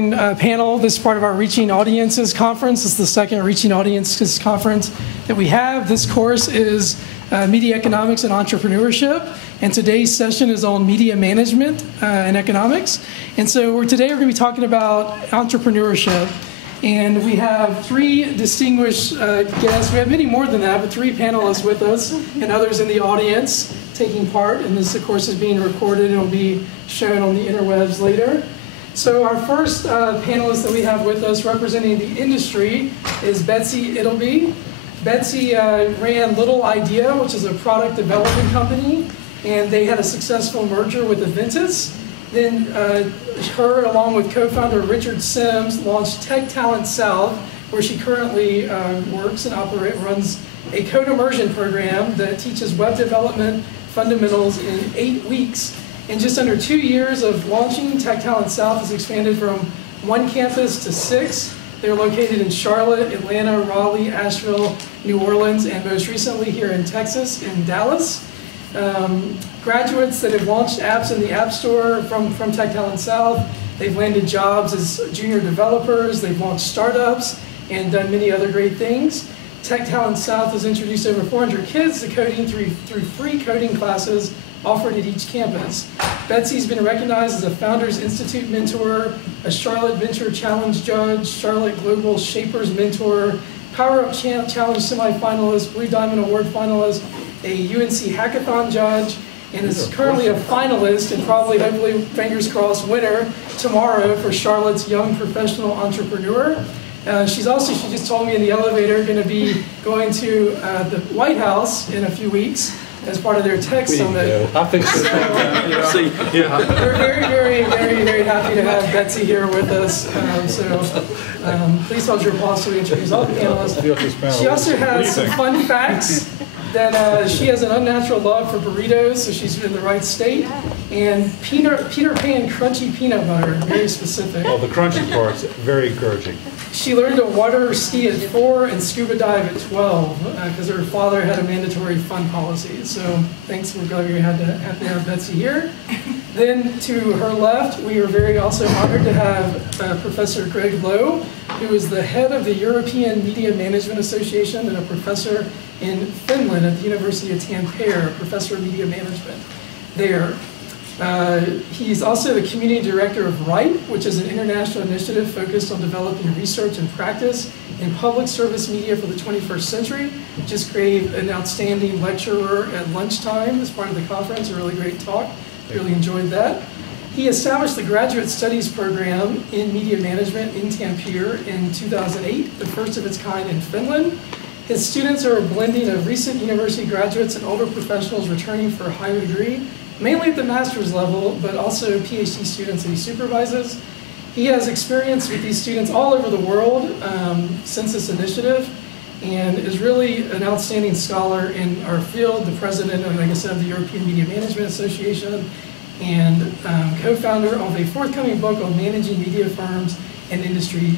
morning panel. This is part of our Reaching Audiences Conference. This is the second Reaching Audiences Conference that we have. This course is Media Economics and Entrepreneurship, and today's session is on media management and economics. And so today we're going to be talking about entrepreneurship. And we have three distinguished guests. We have many more than that, but three panelists with us and others in the audience taking part. And this, of course, is being recorded and will be shown on the interwebs later. So our first panelist that we have with us representing the industry is Betsy Ittleby. Betsy ran Little Idea, which is a product development company, and they had a successful merger with Aventus. Then her, along with co-founder Richard Sims, launched Tech Talent South, where she currently works and runs a code immersion program that teaches web development fundamentals in 8 weeks. In just under 2 years of launching, Tech Talent South has expanded from 1 campus to 6. They're located in Charlotte, Atlanta, Raleigh, Asheville, New Orleans, and most recently here in Texas, in Dallas. Graduates that have launched apps in the App Store from Tech Talent South, they've landed jobs as junior developers, they've launched startups, and done many other great things. Tech Talent South has introduced over 400 kids to coding through free coding classes offered at each campus. Betsy's been recognized as a Founders Institute mentor, a Charlotte Venture Challenge judge, Charlotte Global Shapers mentor, Power Up Challenge semifinalist, Blue Diamond Award finalist, a UNC Hackathon judge, and is currently a finalist and probably, hopefully, fingers crossed, winner tomorrow for Charlotte's Young Professional Entrepreneur. She just told me in the elevator, going to be going to the White House in a few weeks as part of their tech summit. I think so. We're very, very, very happy to have Betsy here with us. Please hold your applause so we introduce all the panelists. She also has some fun facts that she has an unnatural love for burritos, so she's in the right state. And Peter Pan crunchy peanut butter, very specific. Well, the crunchy part's very encouraging. She learned to water ski at 4 and scuba dive at 12 because her father had a mandatory fun policy. So thanks, we're glad we had to have Betsy here. Then to her left, we are very also honored to have Professor Greg Lowe, who is the head of the European Media Management Association and a professor in Finland at the University of Tampere, professor of media management there. He's also the community director of WRITE, which is an international initiative focused on developing research and practice in public service media for the 21st century. Just gave an outstanding lecturer at lunchtime as part of the conference, a really great talk. Really enjoyed that. He established the graduate studies program in media management in Tampere in 2008, the first of its kind in Finland. His students are a blending of recent university graduates and older professionals returning for a higher degree, mainly at the master's level, but also PhD students that he supervises. He has experience with these students all over the world since this initiative, and is really an outstanding scholar in our field, the president, like I said, of the European Media Management Association, and co-founder of a forthcoming book on managing media firms and industry,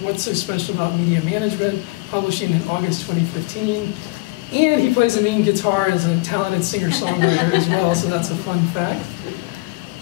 What's So Special About Media Management, publishing in August 2015. And he plays a mean guitar as a talented singer-songwriter as well, so that's a fun fact.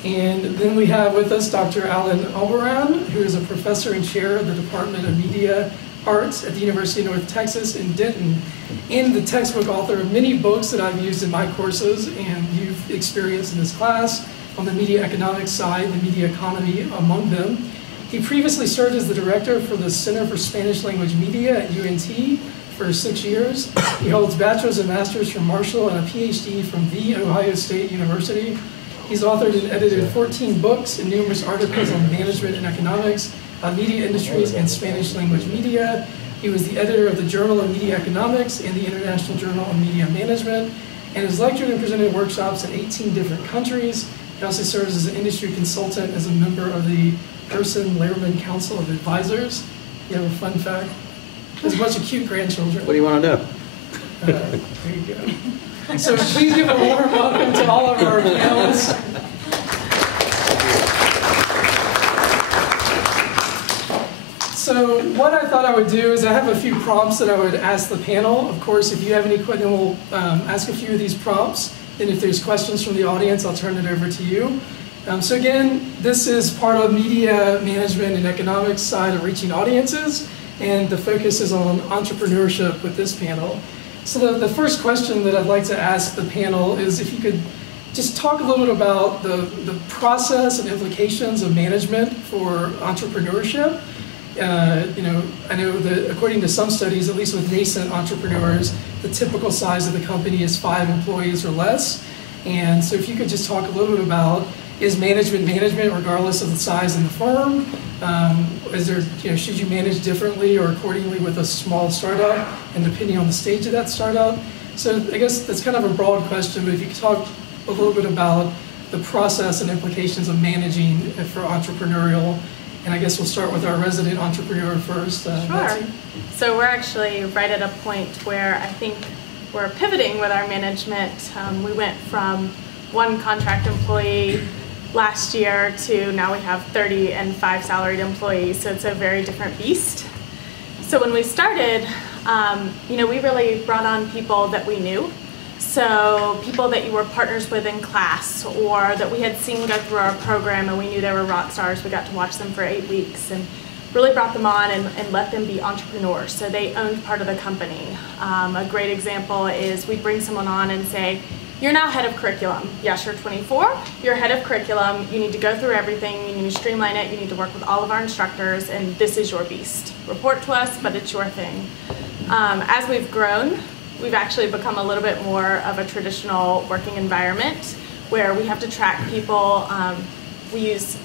And then we have with us Dr. Alan Albaran, who is a professor and chair of the Department of Media Arts at the University of North Texas in Denton, and the textbook author of many books that I've used in my courses and you've experienced in this class on the media economics side, the media economy among them. He previously served as the director for the Center for Spanish Language Media at UNT for 6 years. He holds bachelor's and master's from Marshall and a PhD from The Ohio State University. He's authored and edited 14 books and numerous articles on management and economics, media industries, and Spanish language media. He was the editor of the Journal of Media Economics and the International Journal of Media Management, and has lectured and presented workshops in 18 different countries. He also serves as an industry consultant as a member of the Gerson-Lehrman Council of Advisors. You have a fun fact? There's a bunch of cute grandchildren. What do you want to know? There you go. So please give a warm welcome to all of our panelists. So what I thought I would do is I have a few prompts that I would ask the panel. Of course, if you have any questions, we'll ask a few of these prompts. And if there's questions from the audience, I'll turn it over to you. So again, this is part of media management and economics side of reaching audiences, and the focus is on entrepreneurship with this panel. So the first question that I'd like to ask the panel is if you could just talk a little bit about the process and implications of management for entrepreneurship. I know that according to some studies, at least with nascent entrepreneurs, the typical size of the company is 5 employees or less. And so if you could just talk a little bit about, is management regardless of the size of the firm? Is there, should you manage differently or accordingly with a small startup and depending on the stage of that startup? So I guess that's kind of a broad question, but if you could talk a little bit about the process and implications of managing for entrepreneurial. And I guess we'll start with our resident entrepreneur first. Sure. Betsy. So we're actually right at a point where I think we're pivoting with our management. We went from 1 contract employee last year to now we have 30 and 5 salaried employees. So it's a very different beast. So when we started, we really brought on people that we knew. So people that you were partners with in class or that we had seen go through our program and we knew they were rock stars. We got to watch them for 8 weeks and really brought them on and let them be entrepreneurs. So they owned part of the company. A great example is we bring someone on and say, you're now head of curriculum. Yes, you're 24, you're head of curriculum. You need to go through everything. You need to streamline it. You need to work with all of our instructors and this is your beast. Report to us, but it's your thing. As we've grown, we've actually become a little bit more of a traditional working environment where we have to track people. We use,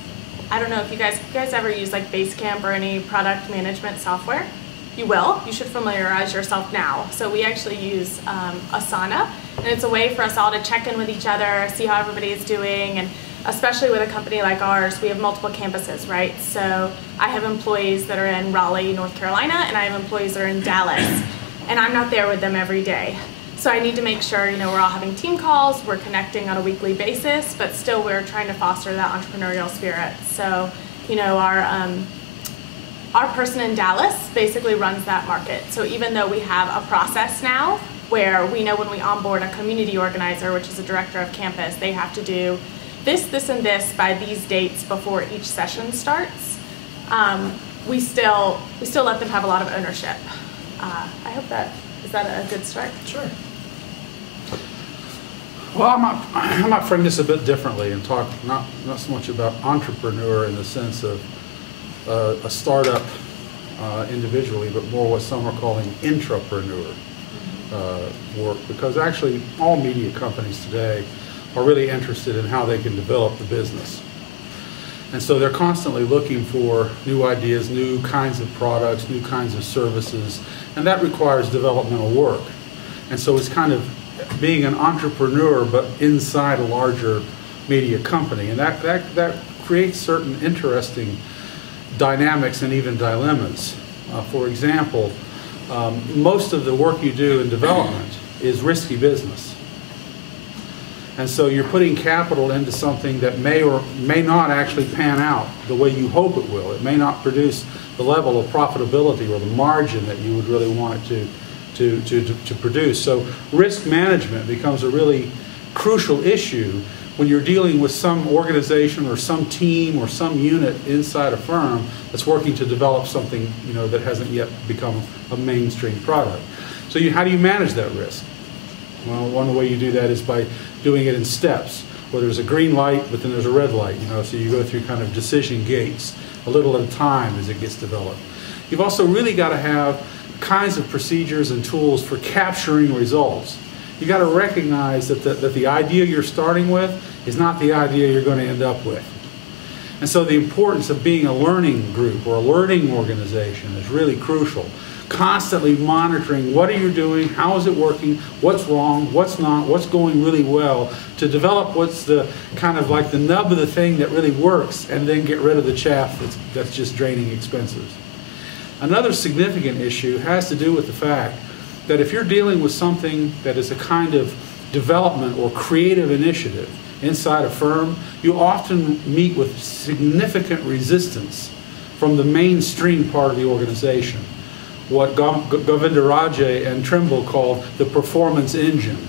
I don't know if you guys ever use like Basecamp or any product management software. You will. You should familiarize yourself now. So we actually use Asana, and it's a way for us all to check in with each other, see how everybody is doing, and especially with a company like ours, we have multiple campuses, right? So I have employees that are in Raleigh, North Carolina, and I have employees that are in Dallas. And I'm not there with them every day. So I need to make sure, we're all having team calls, we're connecting on a weekly basis, but still we're trying to foster that entrepreneurial spirit. So, our person in Dallas basically runs that market. So even though we have a process now where we know when we onboard a community organizer, which is a director of campus, they have to do this, this, and this by these dates before each session starts, we still let them have a lot of ownership. I hope is that a good start? Sure. Well, I might frame this a bit differently and talk not so much about entrepreneur in the sense of a startup individually, but more what some are calling intrapreneur work, because actually all media companies today are really interested in how they can develop the business. And so they're constantly looking for new ideas, new kinds of products, new kinds of services, and that requires developmental work. And so it's kind of being an entrepreneur, but inside a larger media company. And that creates certain interesting dynamics and even dilemmas. For example, most of the work you do in development is risky business. And so you're putting capital into something that may or may not actually pan out the way you hope it will. It may not produce the level of profitability or the margin that you would really want it to produce. So risk management becomes a really crucial issue when you're dealing with some organization or some team or some unit inside a firm that's working to develop something that hasn't yet become a mainstream product. So how do you manage that risk? Well, one way you do that is by doing it in steps, where there's a green light, but then there's a red light, so you go through kind of decision gates, a little at a time as it gets developed. You've also really got to have kinds of procedures and tools for capturing results. You've got to recognize that the idea you're starting with is not the idea you're going to end up with. And so the importance of being a learning group or a learning organization is really crucial. Constantly monitoring what are you doing, how is it working, what's wrong, what's not, what's going really well, to develop what's the kind of like the nub of the thing that really works, and then get rid of the chaff that's just draining expenses. Another significant issue has to do with the fact that if you're dealing with something that is a kind of development or creative initiative inside a firm, you often meet with significant resistance from the mainstream part of the organization. What Govindaraje and Trimble called the performance engine,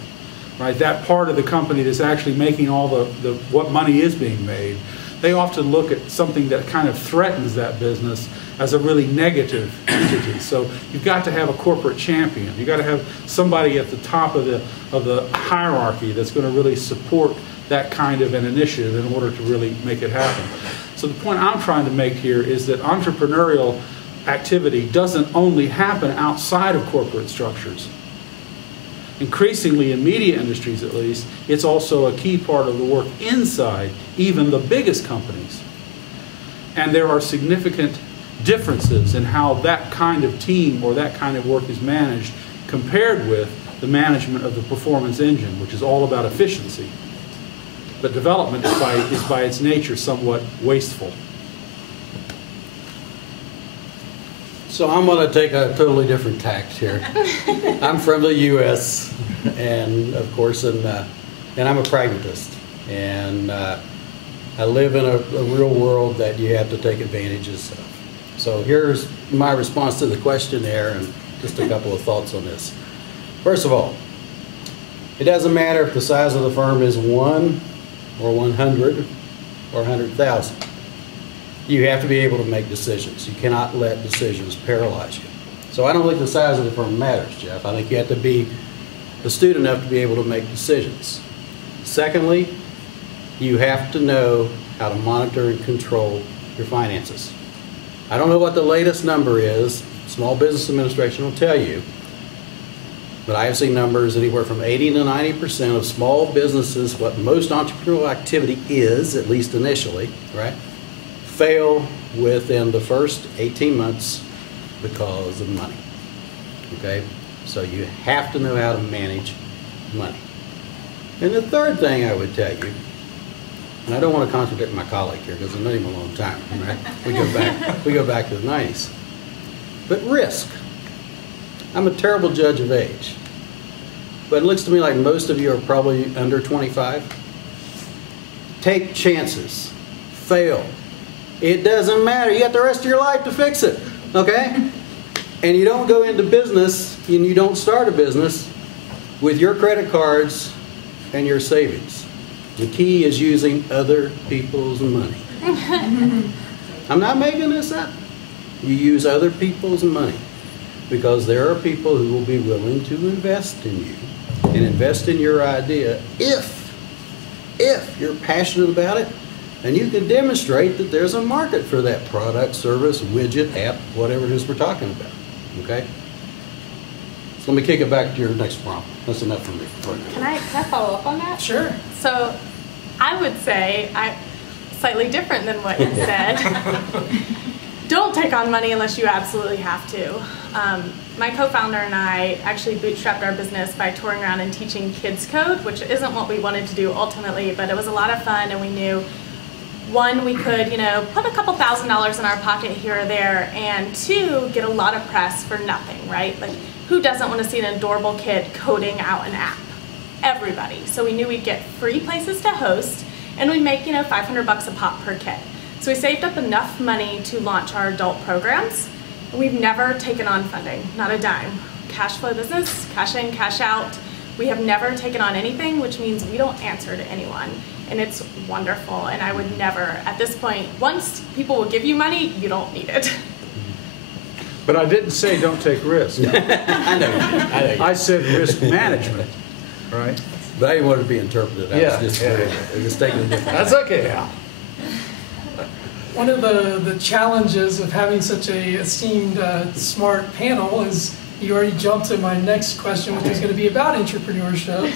right? That part of the company that's actually making all the what money is being made. They often look at something that kind of threatens that business as a really negative entity. So you've got to have a corporate champion. You've got to have somebody at the top of the hierarchy that's going to really support that kind of an initiative in order to really make it happen. So the point I'm trying to make here is that entrepreneurial activity doesn't only happen outside of corporate structures. Increasingly, in media industries at least, it's also a key part of the work inside even the biggest companies. And there are significant differences in how that kind of team or that kind of work is managed compared with the management of the performance engine, which is all about efficiency. But development is by its nature somewhat wasteful. So I'm going to take a totally different tact here. I'm from the U.S. and of course, and I'm a pragmatist, and I live in a real world that you have to take advantages of. So here's my response to the questionnaire and just a couple of thoughts on this. First of all, it doesn't matter if the size of the firm is 1 or 100 or 100,000. You have to be able to make decisions. You cannot let decisions paralyze you. So I don't think the size of the firm matters, Jeff. I think you have to be astute enough to be able to make decisions. Secondly, you have to know how to monitor and control your finances. I don't know what the latest number is. Small Business Administration will tell you. But I have seen numbers anywhere from 80 to 90% of small businesses, what most entrepreneurial activity is, at least initially, right, fail within the first 18 months because of money. Okay? So you have to know how to manage money. And the third thing I would tell you, and I don't want to contradict my colleague here because I've known him a long time, right? We go back to the 90s. But risk. I'm a terrible judge of age. But it looks to me like most of you are probably under 25. Take chances. Fail. It doesn't matter. You got the rest of your life to fix it. Okay? And you don't go into business and you don't start a business with your credit cards and your savings. The key is using other people's money. I'm not making this up. You use other people's money because there are people who will be willing to invest in you and invest in your idea if you're passionate about it and you can demonstrate that there's a market for that product, service, widget, app, whatever it is we're talking about. Okay? So let me kick it back to your next prompt. That's enough for me. Can I follow up on that? Sure. So I would say, slightly different than what you said. Don't take on money unless you absolutely have to. My co-founder and I actually bootstrapped our business by touring around and teaching kids code, which isn't what we wanted to do ultimately, but it was a lot of fun, and we knew, one, we could, put a couple $1,000s in our pocket here or there, and two, get a lot of press for nothing, right? Like, who doesn't want to see an adorable kid coding out an app? Everybody. So we knew we'd get free places to host, and we'd make, $500 a pop per kid. So we saved up enough money to launch our adult programs. We've never taken on funding, not a dime. Cash flow business, cash in, cash out. We have never taken on anything, which means we don't answer to anyone. And it's wonderful, and I would never, at this point, once people will give you money, you don't need it. But I didn't say don't take risks. I know. I said risk management, right? But I didn't want it to be interpreted. I was just taking a different. That's okay. Yeah. One of the challenges of having such a esteemed, smart panel is you already jumped to my next question, which is going to be about entrepreneurship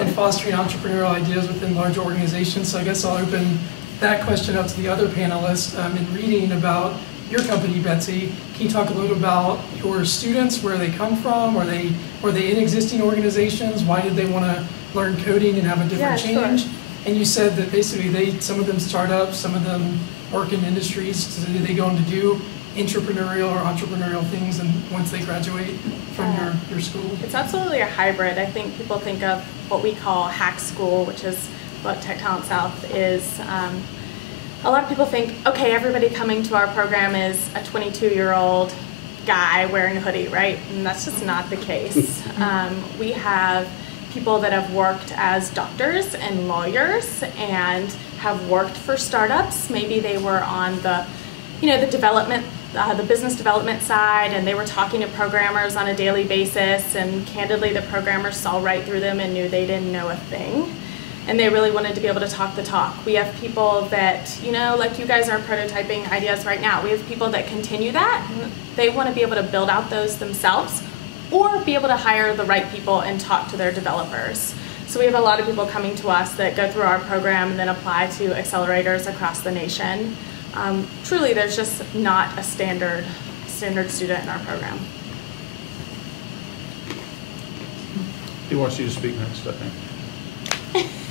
and fostering entrepreneurial ideas within large organizations. So I guess I'll open that question up to the other panelists. In reading about your company, Betsy, can you talk a little about your students, where they come from? Were they in existing organizations? Why did they want to learn coding and have a different change? Sure. And you said that basically some of them start up, some of them work in industries. So do they go on to do intrapreneurial or entrepreneurial things and once they graduate from your school? It's absolutely a hybrid. I think people think of what we call hack school, which is what Tech Talent South is. A lot of people think, okay, everybody coming to our program is a 22-year-old guy wearing a hoodie, right? And that's just not the case. We have people that have worked as doctors and lawyers and have worked for startups. Maybe they were on the, the business development side, and they were talking to programmers on a daily basis, and candidly the programmers saw right through them and knew they didn't know a thing. And they really wanted to be able to talk the talk. We have people that, like you guys are prototyping ideas right now. We have people that continue that. They want to be able to build out those themselves or be able to hire the right people and talk to their developers. So we have a lot of people coming to us that go through our program and then apply to accelerators across the nation. Truly, there's just not a standard student in our program. He wants you to speak next, I think.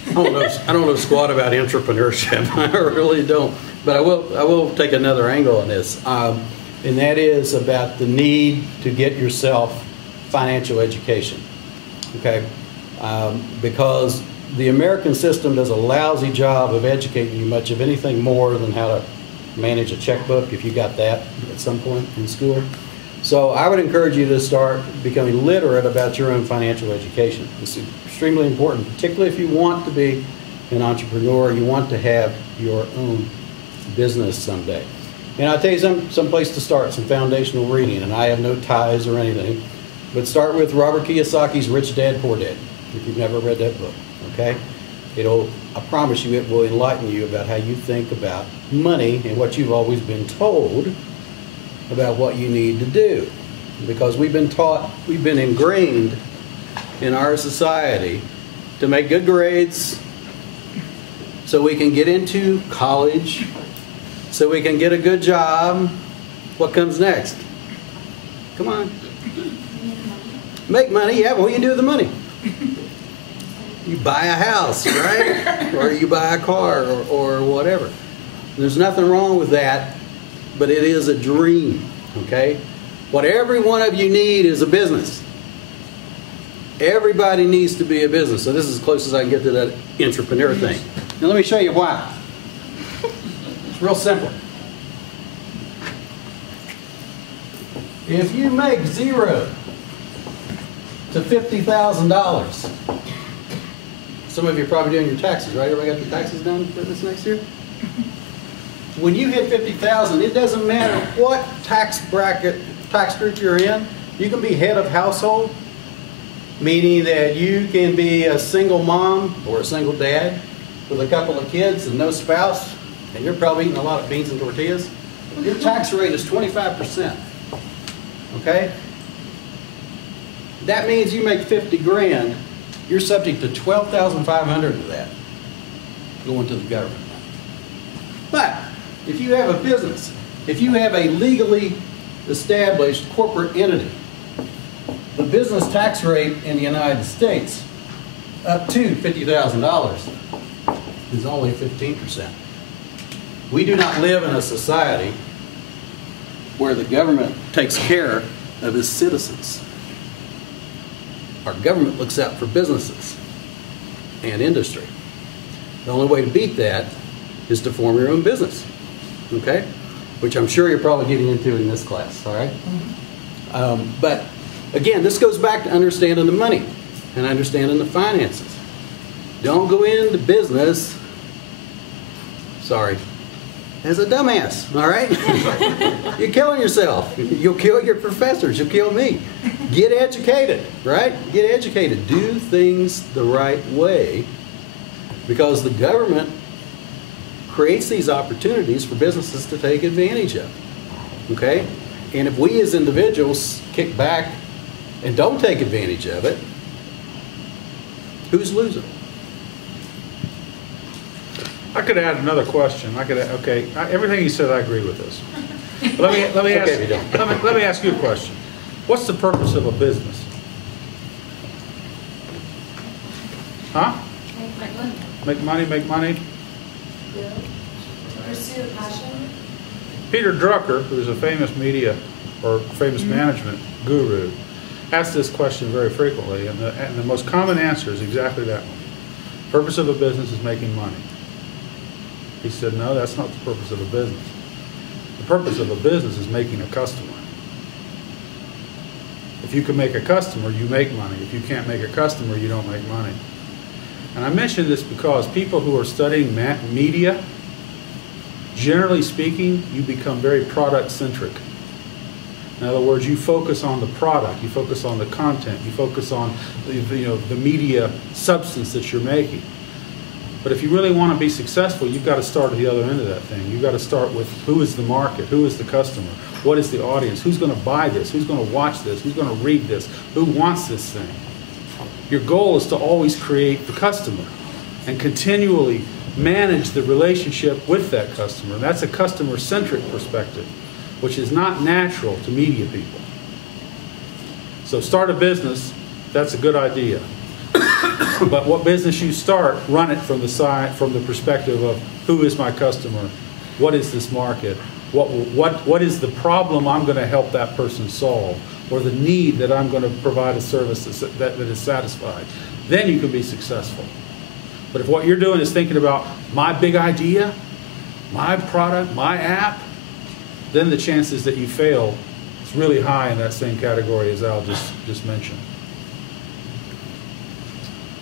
I don't know squat about entrepreneurship. I really don't. But I will take another angle on this, and that is about the need to get yourself financial education. Okay, because the American system does a lousy job of educating you much of anything more than how to manage a checkbook, if you got that at some point in school. So I would encourage you to start becoming literate about your own financial education. It's extremely important, particularly if you want to be an entrepreneur, you want to have your own business someday. And I'll tell you some place to start, some foundational reading, and I have no ties or anything, but start with Robert Kiyosaki's Rich Dad, Poor Dad, if you've never read that book, okay? I promise you, it will enlighten you about how you think about money and what you've always been told about what you need to do. Because we've been ingrained in our society to make good grades so we can get into college, so we can get a good job. What comes next? Come on. Make money, yeah, what do you do with the money? You buy a house, right? Or you buy a car or whatever. There's nothing wrong with that, but it is a dream, okay? What every one of you need is a business. Everybody needs to be a business. So this is as close as I can get to that entrepreneur thing. Now let me show you why. It's real simple. If you make $0 to $50,000, some of you are probably doing your taxes, right? Everybody got your taxes done for this next year? When you hit $50,000, it doesn't matter what tax bracket, tax group you're in. You can be head of household, meaning that you can be a single mom or a single dad with a couple of kids and no spouse, and you're probably eating a lot of beans and tortillas. Your tax rate is 25%. Okay? That means you make 50 grand, you're subject to $12,500 of that going to the government. But if you have a business, if you have a legally established corporate entity, the business tax rate in the United States up to $50,000 is only 15%. We do not live in a society where the government takes care of its citizens. Our government looks out for businesses and industry. The only way to beat that is to form your own business, okay? Which I'm sure you're probably getting into in this class, all right? But again, this goes back to understanding the money and understanding the finances. Don't go into business, as a dumbass, all right? You're killing yourself. You'll kill your professors. You'll kill me. Get educated, right? Get educated. Do things the right way, because the government creates these opportunities for businesses to take advantage of, okay? And if we as individuals kick back and don't take advantage of it, who's losing? I could add another question. Everything you said, I agree with this. Let me ask you a question. What's the purpose of a business? Huh? Make money. Pursue passion. Peter Drucker, who's a famous media or famous management guru, asks this question very frequently, and the most common answer is exactly that one. Purpose of a business is making money. He said, no, that's not the purpose of a business. The purpose of a business is making a customer. If you can make a customer, you make money. If you can't make a customer, you don't make money. And I mention this because people who are studying media, generally speaking, you become very product-centric. In other words, you focus on the product, you focus on the content, you focus on the media substance that you're making. But if you really want to be successful, you've got to start at the other end of that thing. You've got to start with who is the market, who is the customer, what is the audience, who's going to buy this, who's going to watch this, who's going to read this, who wants this thing. Your goal is to always create the customer and continually manage the relationship with that customer. And that's a customer-centric perspective, which is not natural to media people. So start a business, that's a good idea. But what business you start, run it from the perspective of who is my customer, what is this market, what is the problem I'm going to help that person solve, or the need that I'm going to provide a service that is satisfied. Then you can be successful. But if what you're doing is thinking about my big idea, my product, my app, then the chances that you fail is really high in that same category as Al just mentioned.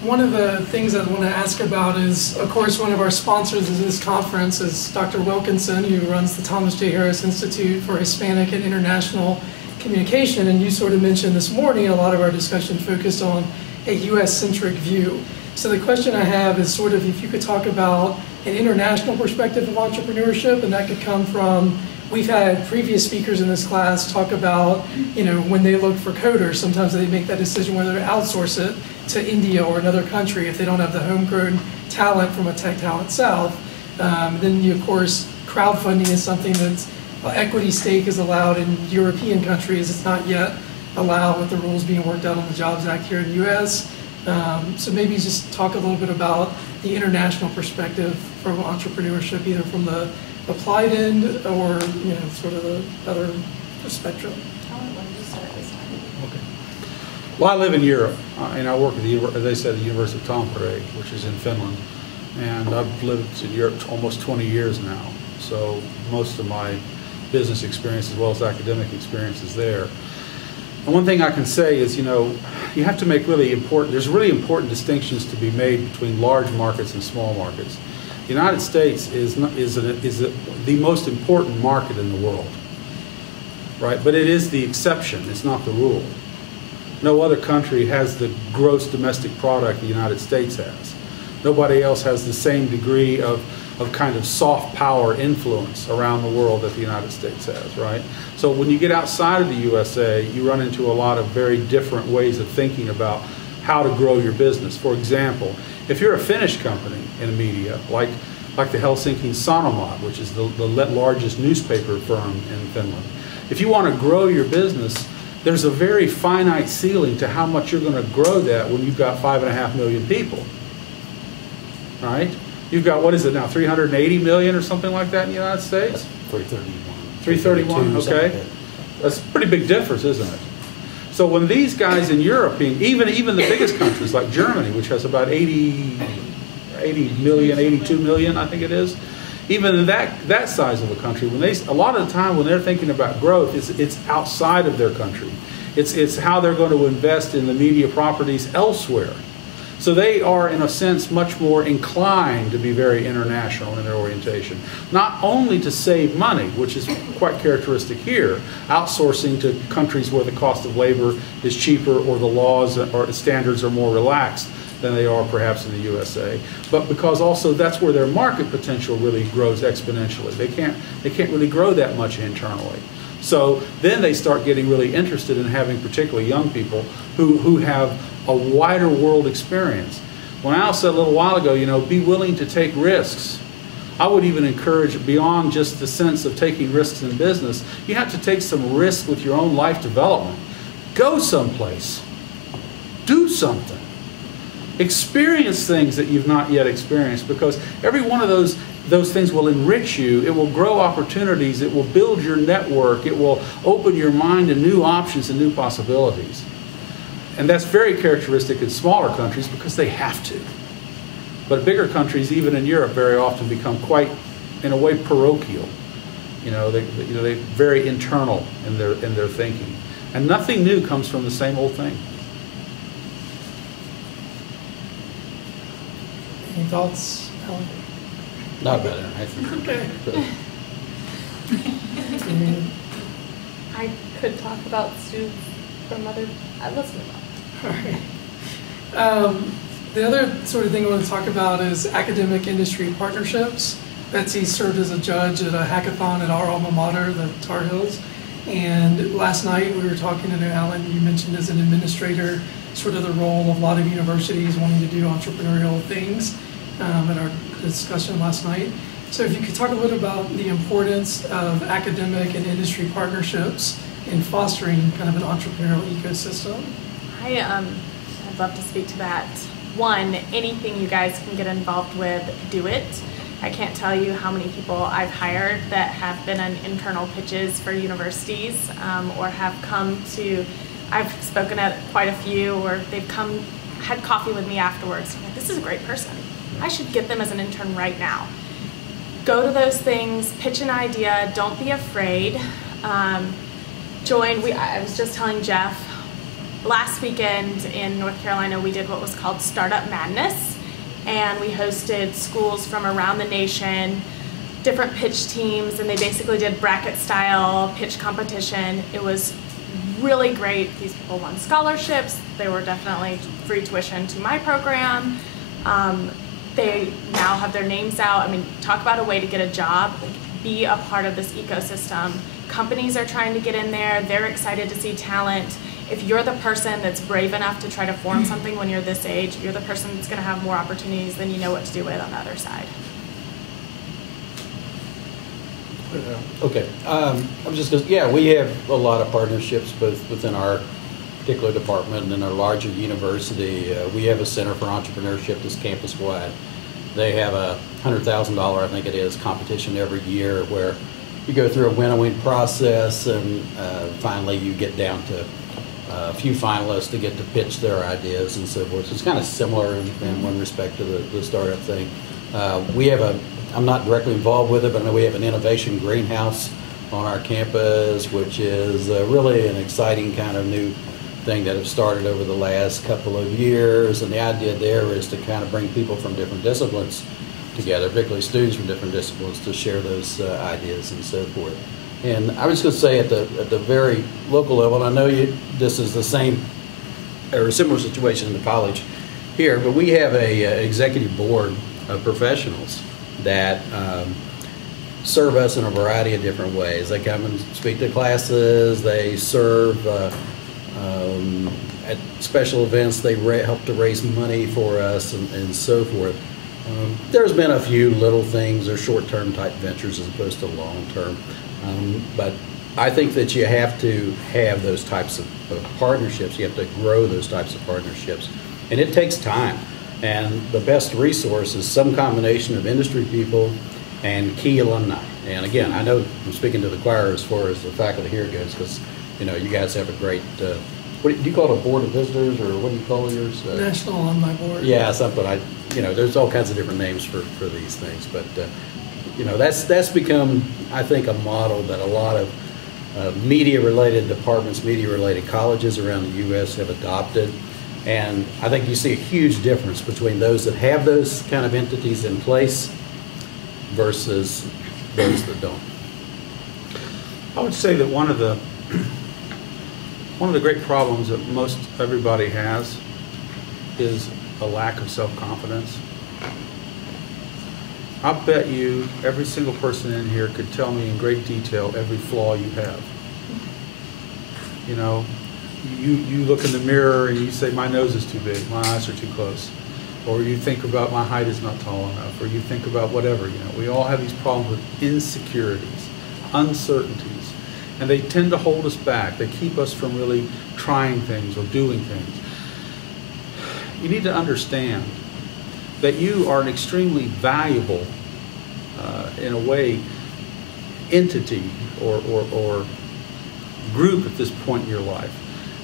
One of the things I want to ask about is, of course, one of our sponsors of this conference is Dr. Wilkinson, who runs the Thomas J. Harris Institute for Hispanic and International Communication. And you sort of mentioned this morning, a lot of our discussion focused on a U.S.-centric view. So the question I have is sort of if you could talk about an international perspective of entrepreneurship, and that could come from, we've had previous speakers in this class talk about, when they look for coders, sometimes they make that decision whether to outsource it to India or another country if they don't have the homegrown talent from a tech talent south. Then, of course, crowdfunding is something that's equity stake is allowed in European countries. It's not yet allowed with the rules being worked out on the Jobs Act here in the U.S. So maybe just talk a little bit about the international perspective from entrepreneurship, either from the applied end or sort of the other spectrum. Okay. Well, I live in Europe, and I work at as they said, the University of Tampere, which is in Finland, and I've lived in Europe almost 20 years now. So most of my business experience as well as academic experience is there. And one thing I can say is, you have to make there's really important distinctions to be made between large markets and small markets. The United States is the most important market in the world, right? But it is the exception, it's not the rule. No other country has the gross domestic product the United States has. Nobody else has the same degree of kind of soft power influence around the world that the United States has, right? So when you get outside of the USA, you run into a lot of very different ways of thinking about how to grow your business. For example, if you're a Finnish company in media, like the Helsinki Sanomat, which is the largest newspaper firm in Finland, if you want to grow your business, there's a very finite ceiling to how much you're going to grow that when you've got 5.5 million people, right? You've got, what is it now, 380 million or something like that in the United States? 331. 331, okay. That's a pretty big difference, isn't it? So when these guys in Europe, even the biggest countries like Germany, which has about 80 million, 82 million, I think it is, even in that size of a country, a lot of the time when they're thinking about growth, it's outside of their country. It's how they're going to invest in the media properties elsewhere. So they are, in a sense, much more inclined to be very international in their orientation. Not only to save money, which is quite characteristic here, outsourcing to countries where the cost of labor is cheaper or the laws or standards are more relaxed than they are perhaps in the USA, but because also that's where their market potential really grows exponentially. They can't really grow that much internally. So then they start getting really interested in having particularly young people who have a wider world experience. When Al said a little while ago, be willing to take risks. I would even encourage, beyond just the sense of taking risks in business, you have to take some risk with your own life development. Go someplace. Do something. Experience things that you've not yet experienced, because every one of those things will enrich you. It will grow opportunities. It will build your network. It will open your mind to new options and new possibilities. And that's very characteristic in smaller countries because they have to. But bigger countries, even in Europe, very often become quite, in a way, parochial. They're very internal in their thinking. And nothing new comes from the same old thing. Any thoughts, Helen? Not better, I think. Okay. I could talk about Stu from other, let's move on. All right. The other sort of thing I want to talk about is academic industry partnerships. Betsy served as a judge at a hackathon at our alma mater, the Tar Heels. And last night we were talking to Alan, you mentioned as an administrator, sort of the role of a lot of universities wanting to do entrepreneurial things in our discussion last night. So if you could talk a little about the importance of academic and industry partnerships in fostering kind of an entrepreneurial ecosystem. I'd love to speak to that. One, anything you guys can get involved with, do it. I can't tell you how many people I've hired that have been on internal pitches for universities or have come to, I've spoken at quite a few, or they've come, had coffee with me afterwards. I'm like, this is a great person. I should get them as an intern right now. Go to those things, pitch an idea, don't be afraid. I was just telling Jeff, last weekend in North Carolina, we did what was called Startup Madness, and we hosted schools from around the nation, different pitch teams, and they basically did bracket style pitch competition. It was really great. These people won scholarships. They were definitely free tuition to my program. They now have their names out. I mean, talk about a way to get a job. Like, be a part of this ecosystem. Companies are trying to get in there. They're excited to see talent. If you're the person that's brave enough to try to form something when you're this age, you're the person that's going to have more opportunities than you know what to do with on the other side. Okay, I'm just going to, yeah, we have a lot of partnerships both within our particular department and in our larger university. We have a Center for Entrepreneurship that's campus-wide. They have a $100,000, I think it is, competition every year where you go through a win-a-win process, and finally you get down to a few finalists to get to pitch their ideas and so forth. So it's kind of similar in one respect to the startup thing. We have I'm not directly involved with it, but I know we have an innovation greenhouse on our campus, which is really an exciting kind of new thing that have started over the last couple of years. And the idea there is to kind of bring people from different disciplines together, particularly students from different disciplines, to share those ideas and so forth. And I was going to say at the very local level, and I know this is the same or a similar situation in the college here, but we have a executive board of professionals that serve us in a variety of different ways. They come and speak to classes, they serve at special events, they help to raise money for us and so forth. There's been a few little things or short-term type ventures as opposed to long-term, but I think that you have to have those types of partnerships. You have to grow those types of partnerships, and it takes time. And the best resource is some combination of industry people and key alumni. And again, I know I'm speaking to the choir as far as the faculty here goes, because you guys have a great, what do you call it, a board of visitors, or what do you call yours? National Alumni Board. Yeah, something. There's all kinds of different names for these things, but that's become, I think, a model that a lot of media-related departments, media-related colleges around the U.S. have adopted. And I think you see a huge difference between those that have those kind of entities in place versus those that don't. I would say that one of the great problems that most everybody has is a lack of self-confidence. I bet you every single person in here could tell me in great detail every flaw you have. You look in the mirror and you say, my nose is too big, my eyes are too close. Or you think about my height is not tall enough, or you think about whatever. We all have these problems with insecurities, uncertainties, and they tend to hold us back. They keep us from really trying things or doing things. You need to understand that you are an extremely valuable, in a way, entity or group at this point in your life.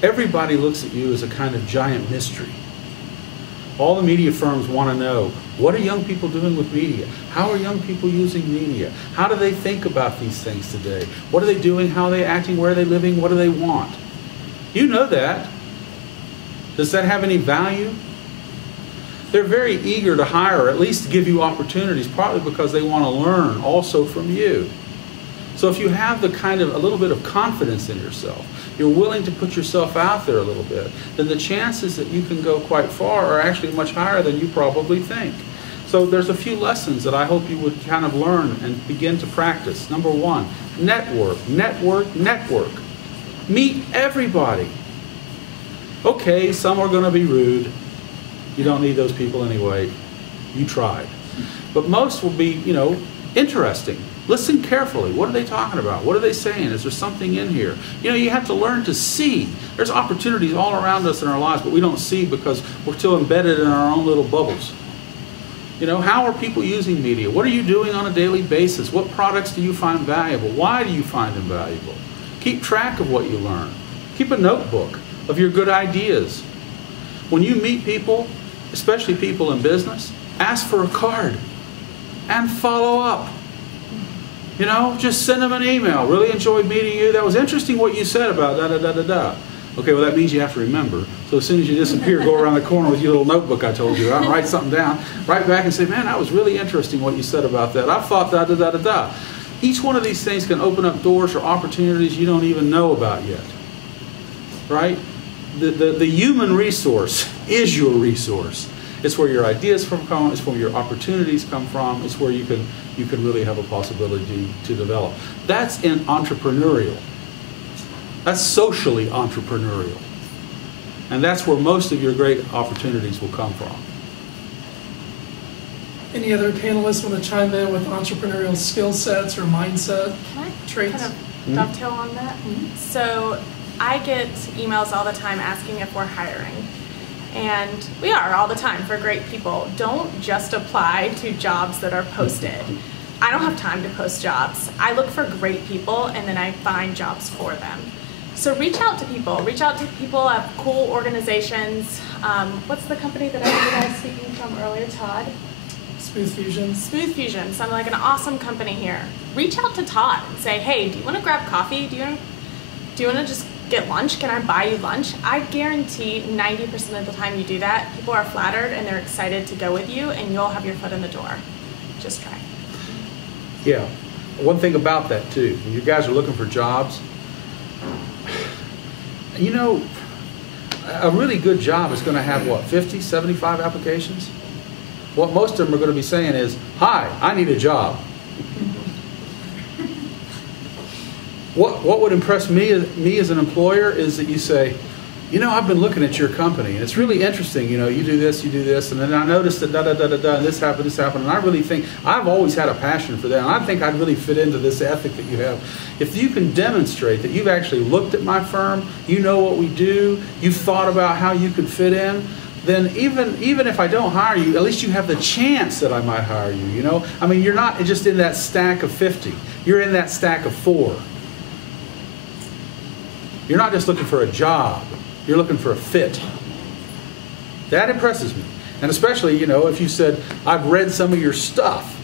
Everybody looks at you as a kind of giant mystery. All the media firms want to know, what are young people doing with media? How are young people using media? How do they think about these things today? What are they doing? How are they acting? Where are they living? What do they want? You know that. Does that have any value? They're very eager to hire, or at least to give you opportunities, partly because they want to learn also from you. So if you have the kind of a little bit of confidence in yourself, you're willing to put yourself out there a little bit, then the chances that you can go quite far are actually much higher than you probably think. So there's a few lessons that I hope you would kind of learn and begin to practice. Number one, network, network, network. Meet everybody. Okay, some are going to be rude. You don't need those people anyway. You tried. But most will be, you know, interesting. Listen carefully. What are they talking about? What are they saying? Is there something in here? You know, you have to learn to see. There's opportunities all around us in our lives, but we don't see because we're still embedded in our own little bubbles. You know, how are people using media? What are you doing on a daily basis? What products do you find valuable? Why do you find them valuable? Keep track of what you learn. Keep a notebook of your good ideas. When you meet people, especially people in business, ask for a card and follow up. You know, just send them an email. Really enjoyed meeting you. That was interesting what you said about da-da-da-da-da. Okay, well, that means you have to remember. So as soon as you disappear, go around the corner with your little notebook I told you about, and write something down, write back and say, man, that was really interesting what you said about that. I thought da-da-da-da-da. Each one of these things can open up doors or opportunities you don't even know about yet. Right? The human resource is your resource. It's where your ideas come from. It's where your opportunities come from. It's where you can really have a possibility to develop. That's entrepreneurial. That's socially entrepreneurial. And that's where most of your great opportunities will come from. Any other panelists want to chime in with entrepreneurial skill sets or mindset traits? Kind of dovetail on that? So I get emails all the time asking if we're hiring. And we are all the time for great people. Don't just apply to jobs that are posted. I don't have time to post jobs. I look for great people and then I find jobs for them. So reach out to people. Reach out to people at cool organizations. What's the company that I heard you guys speaking from earlier, Todd? Smooth Fusion. Smooth Fusion. Sounds like an awesome company here. Reach out to Todd and say, hey, do you want to grab coffee? Do you want to just get lunch? Can I buy you lunch? I guarantee 90% of the time you do that, people are flattered and they're excited to go with you and you'll have your foot in the door. Just try. Yeah. One thing about that too, when you guys are looking for jobs, you know, a really good job is going to have, what, 50, 75 applications? What most of them are going to be saying is, hi, I need a job. What would impress me as an employer is that you say, you know, I've been looking at your company, and it's really interesting, you know, you do this, and then I noticed that da-da-da-da-da, and this happened, and I really think, I've always had a passion for that, and I think I'd really fit into this ethic that you have. If you can demonstrate that you've actually looked at my firm, you know what we do, you've thought about how you could fit in, then even if I don't hire you, at least you have the chance that I might hire you, you know? I mean, you're not just in that stack of 50, you're in that stack of 4. You're not just looking for a job. You're looking for a fit. That impresses me. And especially, you know, if you said, I've read some of your stuff.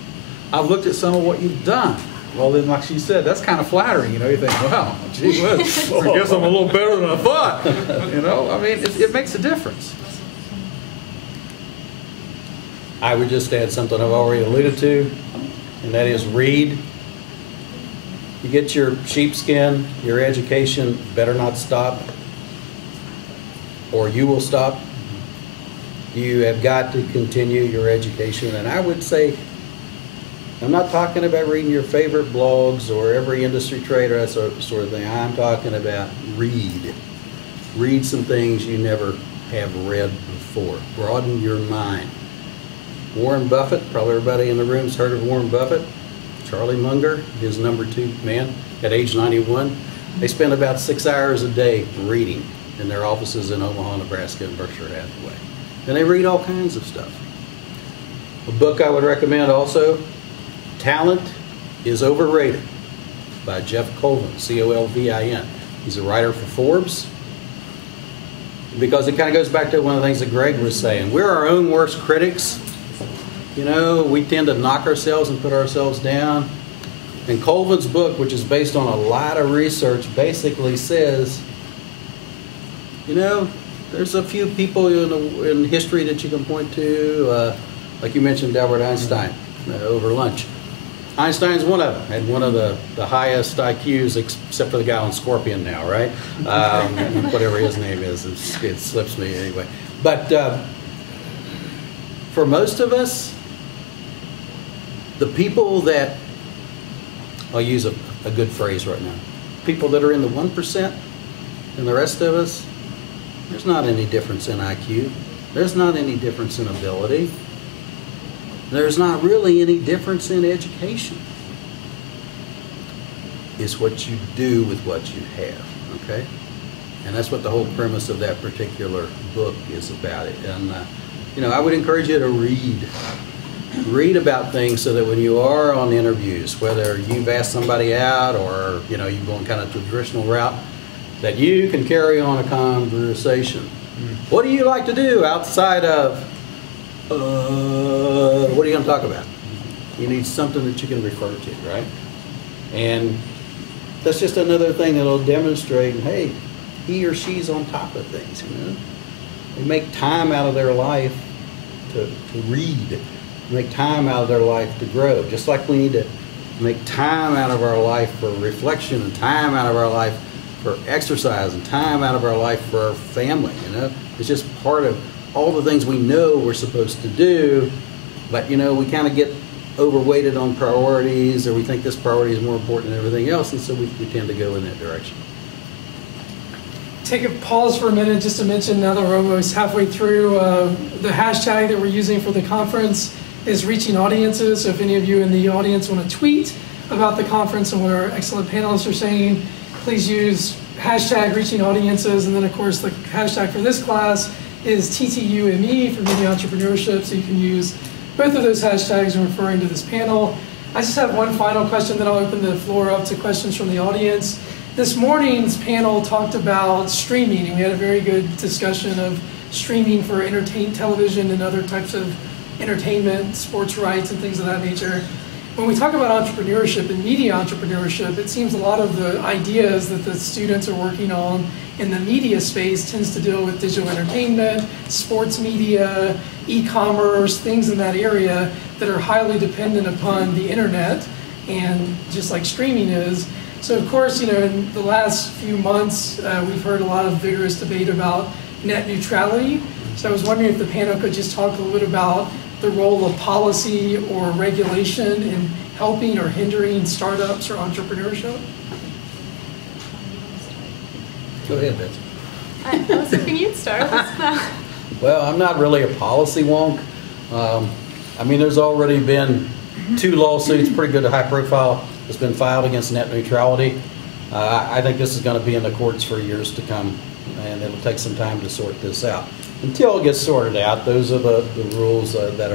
I've looked at some of what you've done. Well, then, like she said, that's kind of flattering. You know, you think, wow, gee whiz, I guess I'm a little better than I thought. You know, I mean, it makes a difference. I would just add something I've already alluded to, and that is read. You get your sheepskin, your education better not stop, or you will stop. You have got to continue your education. And I would say, I'm not talking about reading your favorite blogs or every industry trade or that sort of thing. I'm talking about read. Read some things you never have read before. Broaden your mind. Warren Buffett, probably everybody in the room has heard of Warren Buffett. Charlie Munger, his number 2 man, at age 91. They spend about 6 hours a day reading in their offices in Omaha, Nebraska, and Berkshire Hathaway. And they read all kinds of stuff. A book I would recommend also, Talent is Overrated, by Jeff Colvin, C-O-L-V-I-N. He's a writer for Forbes. Because it kind of goes back to one of the things that Greg was saying. We're our own worst critics. You know, we tend to knock ourselves and put ourselves down. And Colvin's book, which is based on a lot of research, basically says you know, there's a few people in history that you can point to, like you mentioned Albert Einstein over lunch. Einstein's one of them, had one of the highest IQs, except for the guy on Scorpion now, right? Whatever his name is, it slips me anyway. But for most of us, the people that, I'll use a good phrase right now, people that are in the 1% and the rest of us, there's not any difference in IQ. There's not any difference in ability. There's not really any difference in education. It's what you do with what you have, okay? And that's what the whole premise of that particular book is about. And, you know, I would encourage you to read about things so that when you are on interviews, whether you've asked somebody out or, you know, you're going kind of to the traditional route, that you can carry on a conversation. What do you like to do outside of, what are you going to talk about? You need something that you can refer to, right? And that's just another thing that'll demonstrate, hey, he or she's on top of things, you know? They make time out of their life to read, make time out of their life to grow, just like we need to make time out of our life for reflection and time out of our life for exercise and time out of our life for our family, you know? It's just part of all the things we know we're supposed to do, but, you know, we kind of get overweighted on priorities, or we think this priority is more important than everything else, and so we tend to go in that direction. Take a pause for a minute just to mention, now that we're almost halfway through, the hashtag that we're using for the conference is reaching audiences. So if any of you in the audience want to tweet about the conference and what our excellent panelists are saying, please use hashtag reaching audiences. And then of course the hashtag for this class is TTUME for Media Entrepreneurship. So you can use both of those hashtags in referring to this panel. I just have one final question, then I'll open the floor up to questions from the audience. This morning's panel talked about streaming, and we had a very good discussion of streaming for television and other types of entertainment, sports rights, and things of that nature. When we talk about entrepreneurship and media entrepreneurship, it seems a lot of the ideas that the students are working on in the media space tends to deal with digital entertainment, sports media, e-commerce, things in that area that are highly dependent upon the internet, and just like streaming is. So of course, you know, in the last few months, we've heard a lot of vigorous debate about net neutrality. So I was wondering if the panel could just talk a little bit about the role of policy or regulation in helping or hindering startups or entrepreneurship. Go ahead, Betsy. I was hoping you'd start. Well, I'm not really a policy wonk. I mean, there's already been 2 lawsuits, pretty good, high profile, that's been filed against net neutrality. I think this is going to be in the courts for years to come, and it'll take some time to sort this out. Until it gets sorted out, those are the rules that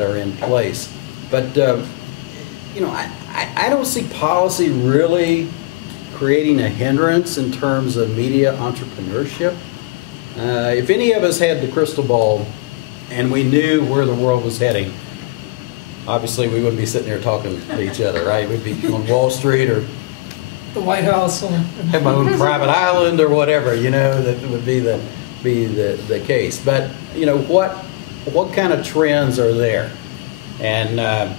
are in place. But you know, I don't see policy really creating a hindrance in terms of media entrepreneurship. If any of us had the crystal ball and we knew where the world was heading, obviously we wouldn't be sitting here talking to each other, right? We'd be on Wall Street or The White House. have my own private island or whatever, you know, that would be the case. But, you know, what kind of trends are there? And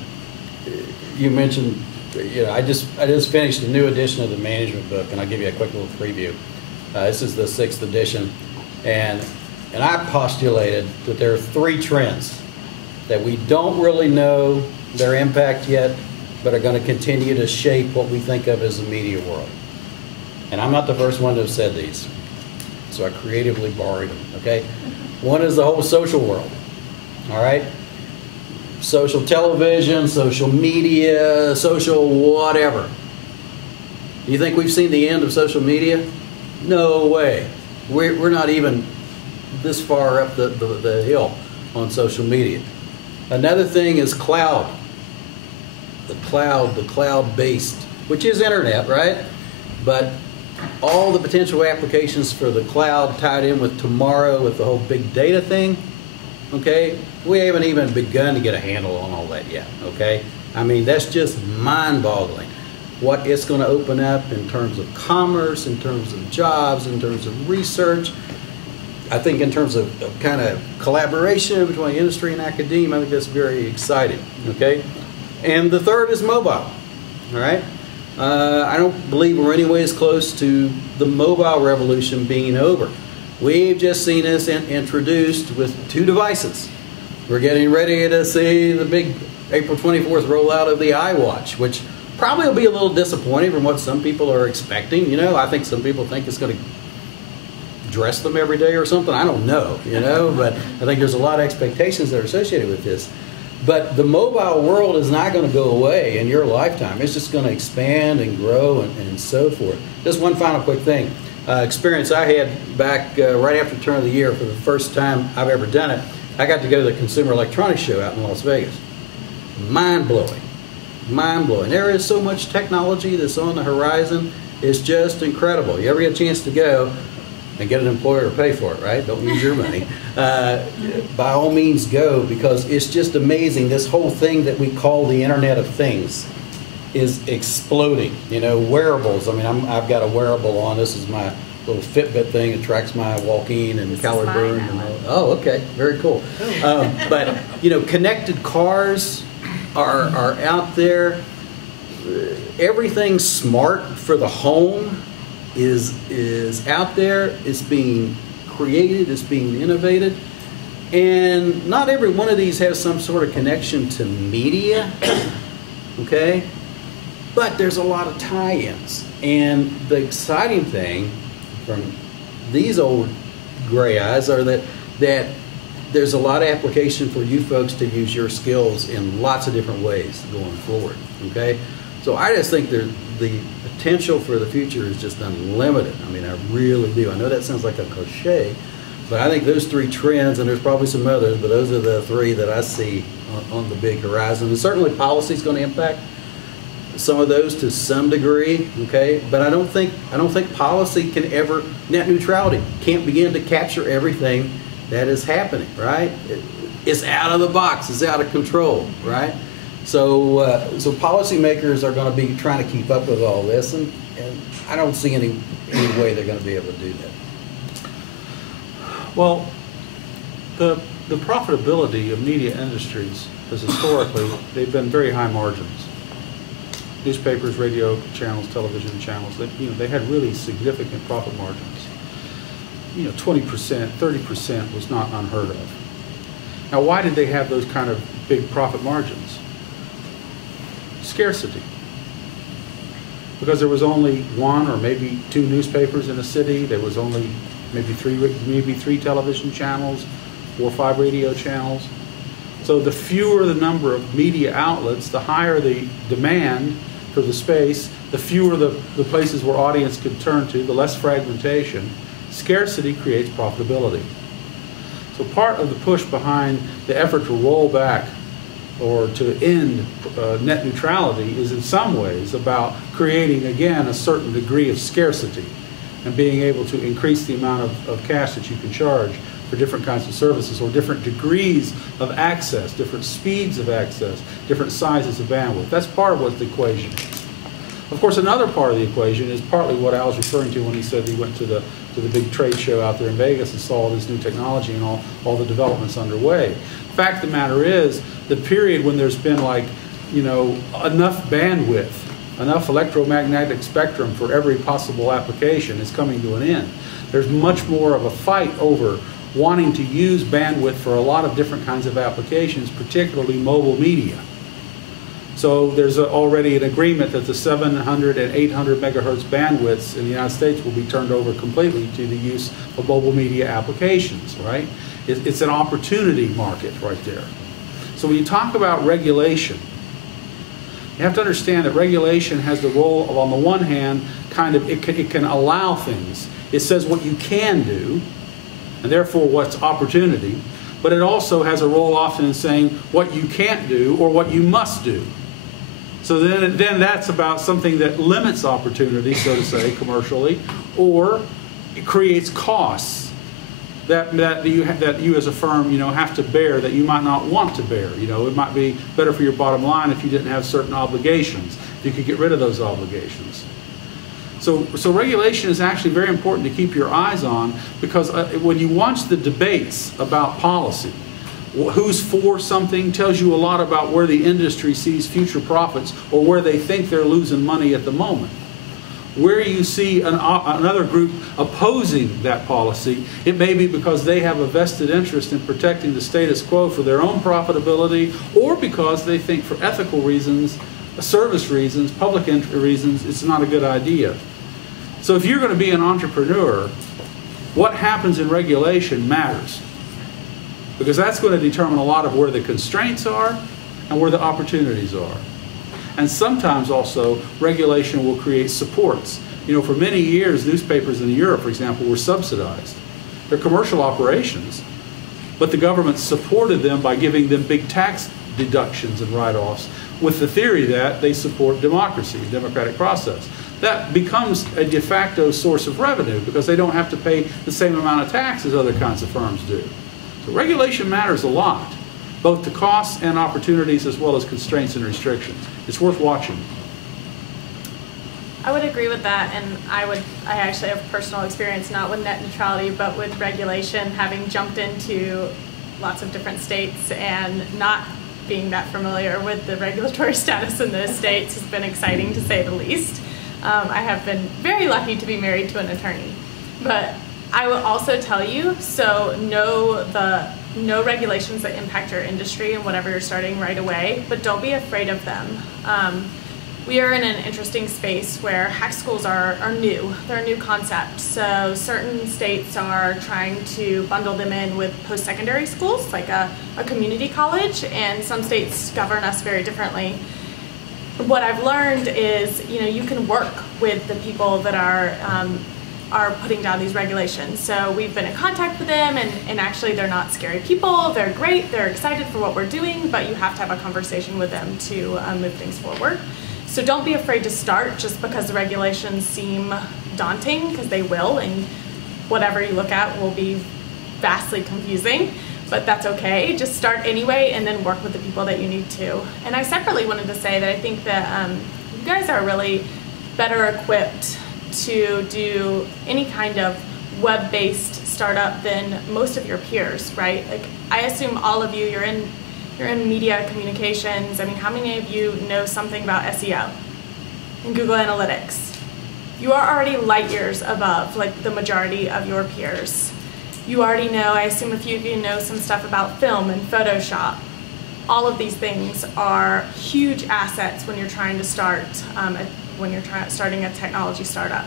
you mentioned, you know, I just finished a new edition of the management book, and I'll give you a quick little preview. This is the 6th edition, and I postulated that there are 3 trends that we don't really know their impact yet, but are going to continue to shape what we think of as the media world. And I'm not the first one to have said these, so I creatively borrowed them, okay? One is the whole social world, all right? Social television, social media, social whatever. Do you think we've seen the end of social media? No way. We're not even this far up the hill on social media. Another thing is cloud. The cloud-based, which is internet, right? But all the potential applications for the cloud tied in with tomorrow with the whole big data thing, okay? We haven't even begun to get a handle on all that yet, okay? I mean, that's just mind-boggling. what it's going to open up in terms of commerce, in terms of jobs, in terms of research. I think in terms of kind of collaboration between industry and academia, I think that's very exciting, okay? And the third is mobile, all right? I don't believe we're anyways close to the mobile revolution being over. We've just seen this introduced with 2 devices. We're getting ready to see the big April 24th rollout of the iWatch, which probably will be a little disappointing from what some people are expecting. You know, I think some people think it's going to dress them every day or something. I don't know, you know, but I think there's a lot of expectations that are associated with this. But the mobile world is not going to go away in your lifetime. It's just going to expand and grow and so forth. Just one final quick thing. Experience I had back right after the turn of the year for the first time I've ever done it. I got to go to the Consumer Electronics Show out in Las Vegas. Mind-blowing. Mind-blowing. There is so much technology that's on the horizon. It's just incredible. You ever get a chance to go and get an employer to pay for it, right? Don't use your money. By all means go, because it's just amazing. This whole thing that we call the Internet of Things is exploding. You know, wearables. I mean, I've got a wearable on. This is my little Fitbit thing. It tracks my walking and calorie burn. And all. Oh, okay. Very cool. But, you know, connected cars are out there. Everything smart for the home is out there. It's being created. It's being innovated. And not every one of these has some sort of connection to media, okay? But there's a lot of tie-ins. And the exciting thing from these old gray eyes are that there's a lot of application for you folks to use your skills in lots of different ways going forward, okay? So I just think the potential for the future is just unlimited. I mean, I really do. I know that sounds like a cliche, but I think those 3 trends, and there's probably some others, but those are the 3 that I see on the big horizon. And certainly policy is going to impact some of those to some degree, okay? But I don't think policy can ever, net neutrality can't begin to capture everything that is happening, right? It's out of the box. It's out of control, right? So policymakers are going to be trying to keep up with all this, and I don't see any way they're going to be able to do that. Well, the profitability of media industries is historically, they've been very high margins. Newspapers, radio channels, television channels, they had really significant profit margins. 20%, 30% was not unheard of. Now, why did they have those kind of big profit margins? Scarcity. Because there was only 1 or maybe 2 newspapers in a city. There was only maybe three television channels, 4 or 5 radio channels. So the fewer the number of media outlets, the higher the demand for the space, the fewer the places where audience could turn to, the less fragmentation. Scarcity creates profitability. So part of the push behind the effort to roll back or to end net neutrality is in some ways about creating, again, a certain degree of scarcity and being able to increase the amount of cash that you can charge for different kinds of services or different degrees of access, different speeds of access, different sizes of bandwidth. That's part of what the equation is. Of course, another part of the equation is partly what Al was referring to when he said he went to the big trade show out there in Vegas and saw all this new technology and all the developments underway. The fact of the matter is, the period when there's been enough bandwidth, enough electromagnetic spectrum for every possible application is coming to an end. There's much more of a fight over wanting to use bandwidth for a lot of different kinds of applications, particularly mobile media. So there's already an agreement that the 700 and 800 megahertz bandwidths in the United States will be turned over completely to the use of mobile media applications, right? It's an opportunity market right there. So when you talk about regulation, you have to understand that regulation has the role of, on the one hand, it can allow things. It says what you can do, and therefore what's opportunity, but it also has a role often in saying what you can't do or what you must do. So then that's about something that limits opportunity, so to say, commercially, or it creates costs that you as a firm have to bear that you might not want to bear. It might be better for your bottom line if you didn't have certain obligations. You could get rid of those obligations. So regulation is actually very important to keep your eyes on, because when you watch the debates about policy, who's for something tells you a lot about where the industry sees future profits or where they think they're losing money at the moment. Where you see another group opposing that policy, it may be because they have a vested interest in protecting the status quo for their own profitability, or because they think for ethical reasons, service reasons, public reasons, it's not a good idea. So if you're going to be an entrepreneur, what happens in regulation matters, because that's going to determine a lot of where the constraints are and where the opportunities are. And sometimes also regulation will create supports. You know, for many years, newspapers in Europe, for example, were subsidized. They're commercial operations, but the government supported them by giving them big tax deductions and write-offs, with the theory that they support democracy, the democratic process. That becomes a de facto source of revenue because they don't have to pay the same amount of tax as other kinds of firms do. So regulation matters a lot, both to costs and opportunities as well as constraints and restrictions. It's worth watching. I would agree with that, and I actually have personal experience, not with net neutrality, but with regulation, having jumped into lots of different states and not being that familiar with the regulatory status in those states has been exciting, to say the least. I have been very lucky to be married to an attorney. But I will also tell you, so know regulations that impact your industry and whatever you're starting right away, but don't be afraid of them. We are in an interesting space where hack schools are new. They're a new concept. So certain states are trying to bundle them in with post-secondary schools, like a community college, and some states govern us very differently. What I've learned is, you can work with the people that are putting down these regulations. So we've been in contact with them, and actually they're not scary people. They're great. They're excited for what we're doing, but you have to have a conversation with them to move things forward. So don't be afraid to start just because the regulations seem daunting, because they will, and whatever you look at will be vastly confusing, but that's okay. Just start anyway and then work with the people that you need to. And I separately wanted to say that I think that you guys are really better equipped to do any kind of web-based startup than most of your peers, right? Like, I assume all of you, you're in media communications. I mean, how many of you know something about SEO and Google Analytics? You are already light years above, like, the majority of your peers. You already know, I assume a few of you know some stuff about film and Photoshop. All of these things are huge assets when you're trying to start, starting a technology startup.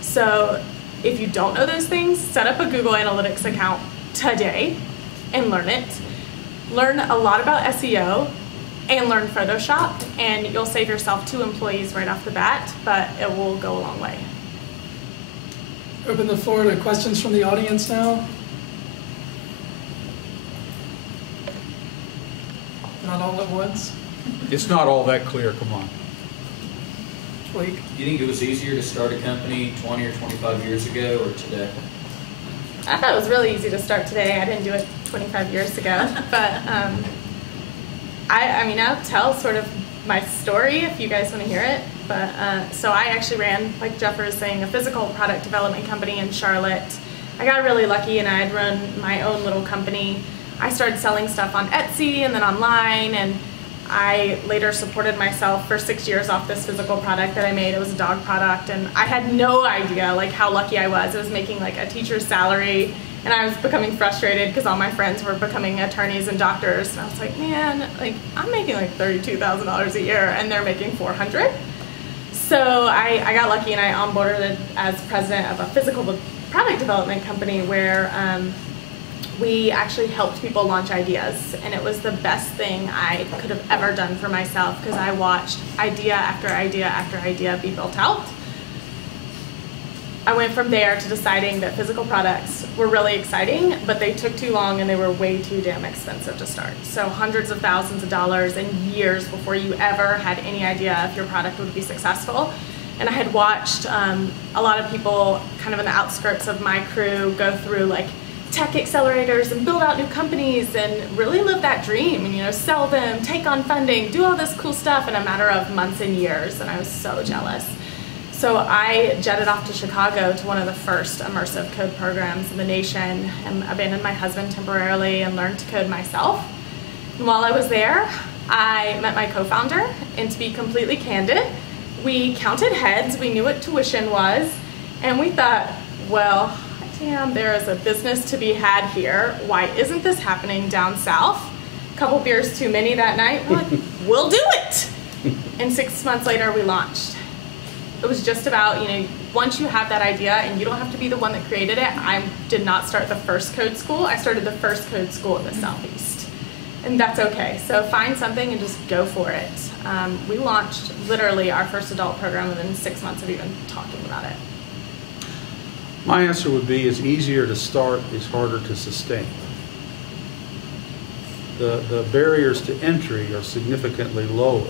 So if you don't know those things, set up a Google Analytics account today and learn it. Learn a lot about SEO and learn Photoshop, and you'll save yourself 2 employees right off the bat, but it will go a long way. Open the floor to questions from the audience now. Not all at once. It's not all that clear, come on. Blake? Do you think it was easier to start a company 20 or 25 years ago or today? I thought it was really easy to start today. I didn't do it 25 years ago, but I mean, I'll tell sort of my story if you guys want to hear it. But so I actually ran, like Jeff was saying, a physical product development company in Charlotte. I got really lucky, and I had run my own little company. I started selling stuff on Etsy and then online, and I later supported myself for 6 years off this physical product that I made. It was a dog product, and I had no idea like how lucky I was. I was making like a teacher's salary, and I was becoming frustrated because all my friends were becoming attorneys and doctors, and I was like, man, like I'm making like $32,000 a year, and they're making $400. So I got lucky, and I onboarded as president of a physical product development company where we actually helped people launch ideas, and it was the best thing I could have ever done for myself because I watched idea after idea after idea be built out. I went from there to deciding that physical products were really exciting, but they took too long and they were way too damn expensive to start. So hundreds of thousands of dollars and years before you ever had any idea if your product would be successful. And I had watched a lot of people kind of in the outskirts of my crew go through like tech accelerators and build out new companies and really live that dream and, you know, sell them, take on funding, do all this cool stuff in a matter of months and years. And I was so jealous. So I jetted off to Chicago to one of the first immersive code programs in the nation and abandoned my husband temporarily and learned to code myself. And while I was there, I met my co-founder, and to be completely candid, we counted heads, we knew what tuition was, and we thought, well, damn, there is a business to be had here. Why isn't this happening down south? A couple beers too many that night. We're like, we'll do it! And 6 months later, we launched. It was just about, you know, once you have that idea, and you don't have to be the one that created it. I did not start the first code school. I started the first code school in the Southeast. And that's okay. So find something and just go for it. We launched literally our first adult program within 6 months of even talking about it. My answer would be it's easier to start, it's harder to sustain. The barriers to entry are significantly lower.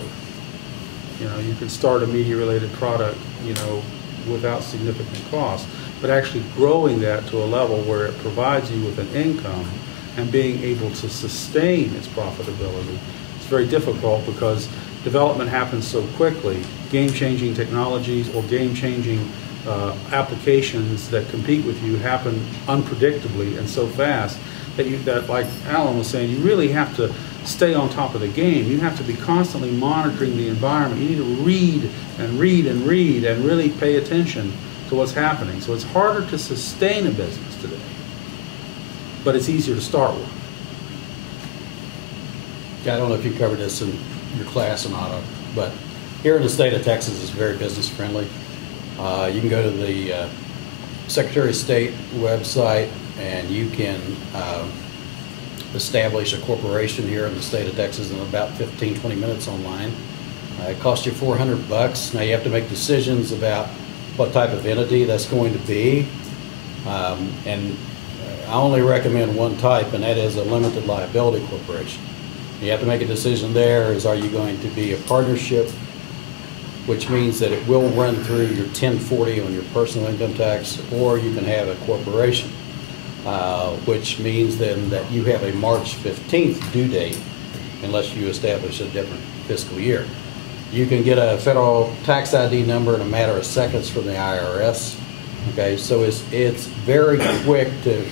You know, you can start a media-related product, you know, without significant cost, but actually growing that to a level where it provides you with an income and being able to sustain its profitability, it's very difficult because development happens so quickly. Game-changing technologies or game-changing applications that compete with you happen unpredictably and so fast that like Alan was saying, you really have to stay on top of the game. You have to be constantly monitoring the environment. You need to read and read and read and really pay attention to what's happening. So it's harder to sustain a business today, but it's easier to start with. I don't know if you covered this in your class or not, but here in the state of Texas is very business friendly. You can go to the Secretary of State website and you can establish a corporation here in the state of Texas in about 15-20 minutes online. It costs you $400. Now you have to make decisions about what type of entity that's going to be. And I only recommend one type, and that is a limited liability corporation. You have to make a decision there is, are you going to be a partnership, which means that it will run through your 1040 on your personal income tax, or you can have a corporation, which means then that you have a March 15th due date unless you establish a different fiscal year. You can get a federal tax ID number in a matter of seconds from the IRS. Okay, so it's very quick to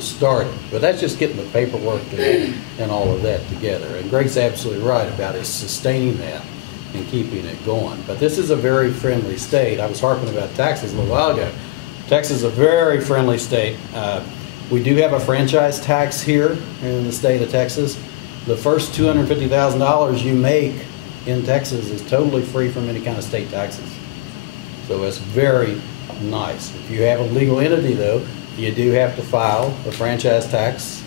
start it, but that's just getting the paperwork and all of that together. And Greg's absolutely right about is sustaining that and keeping it going. But this is a very friendly state. I was harping about taxes a little while ago. Texas is a very friendly state. We do have a franchise tax here in the state of Texas. The first $250,000 you make in Texas is totally free from any kind of state taxes. So it's very nice. If you have a legal entity though, you do have to file a franchise tax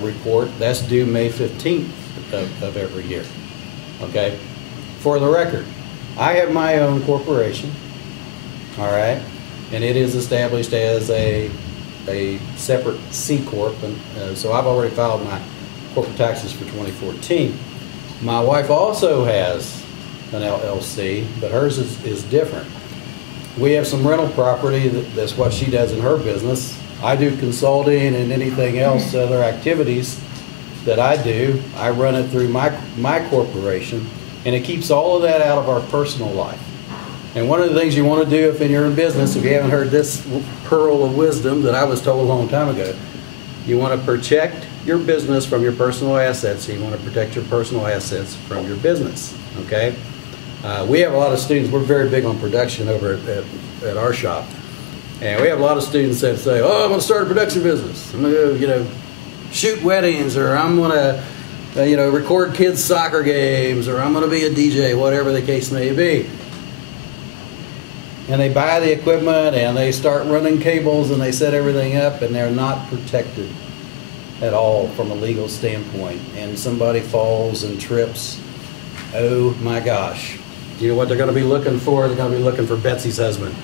report. That's due May 15th of every year. Okay? For the record, I have my own corporation, all right, and it is established as a separate C Corp, and so I've already filed my corporate taxes for 2014. My wife also has an LLC, but hers is different. We have some rental property that's what she does in her business. I do consulting and anything else, other activities that I do. I run it through my corporation, and it keeps all of that out of our personal life. And one of the things you want to do if you're in business, if you haven't heard this pearl of wisdom that I was told a long time ago, you want to protect your business from your personal assets. So you want to protect your personal assets from your business, okay? We have a lot of students, we're very big on production over at our shop. And we have a lot of students that say, oh, I'm going to start a production business. I'm going to, shoot weddings, or I'm going to, record kids' soccer games, or I'm going to be a DJ, whatever the case may be. And they buy the equipment and they start running cables and they set everything up, and they're not protected at all from a legal standpoint. And somebody falls and trips, oh my gosh. You know what they're going to be looking for? They're going to be looking for Betsy's husband,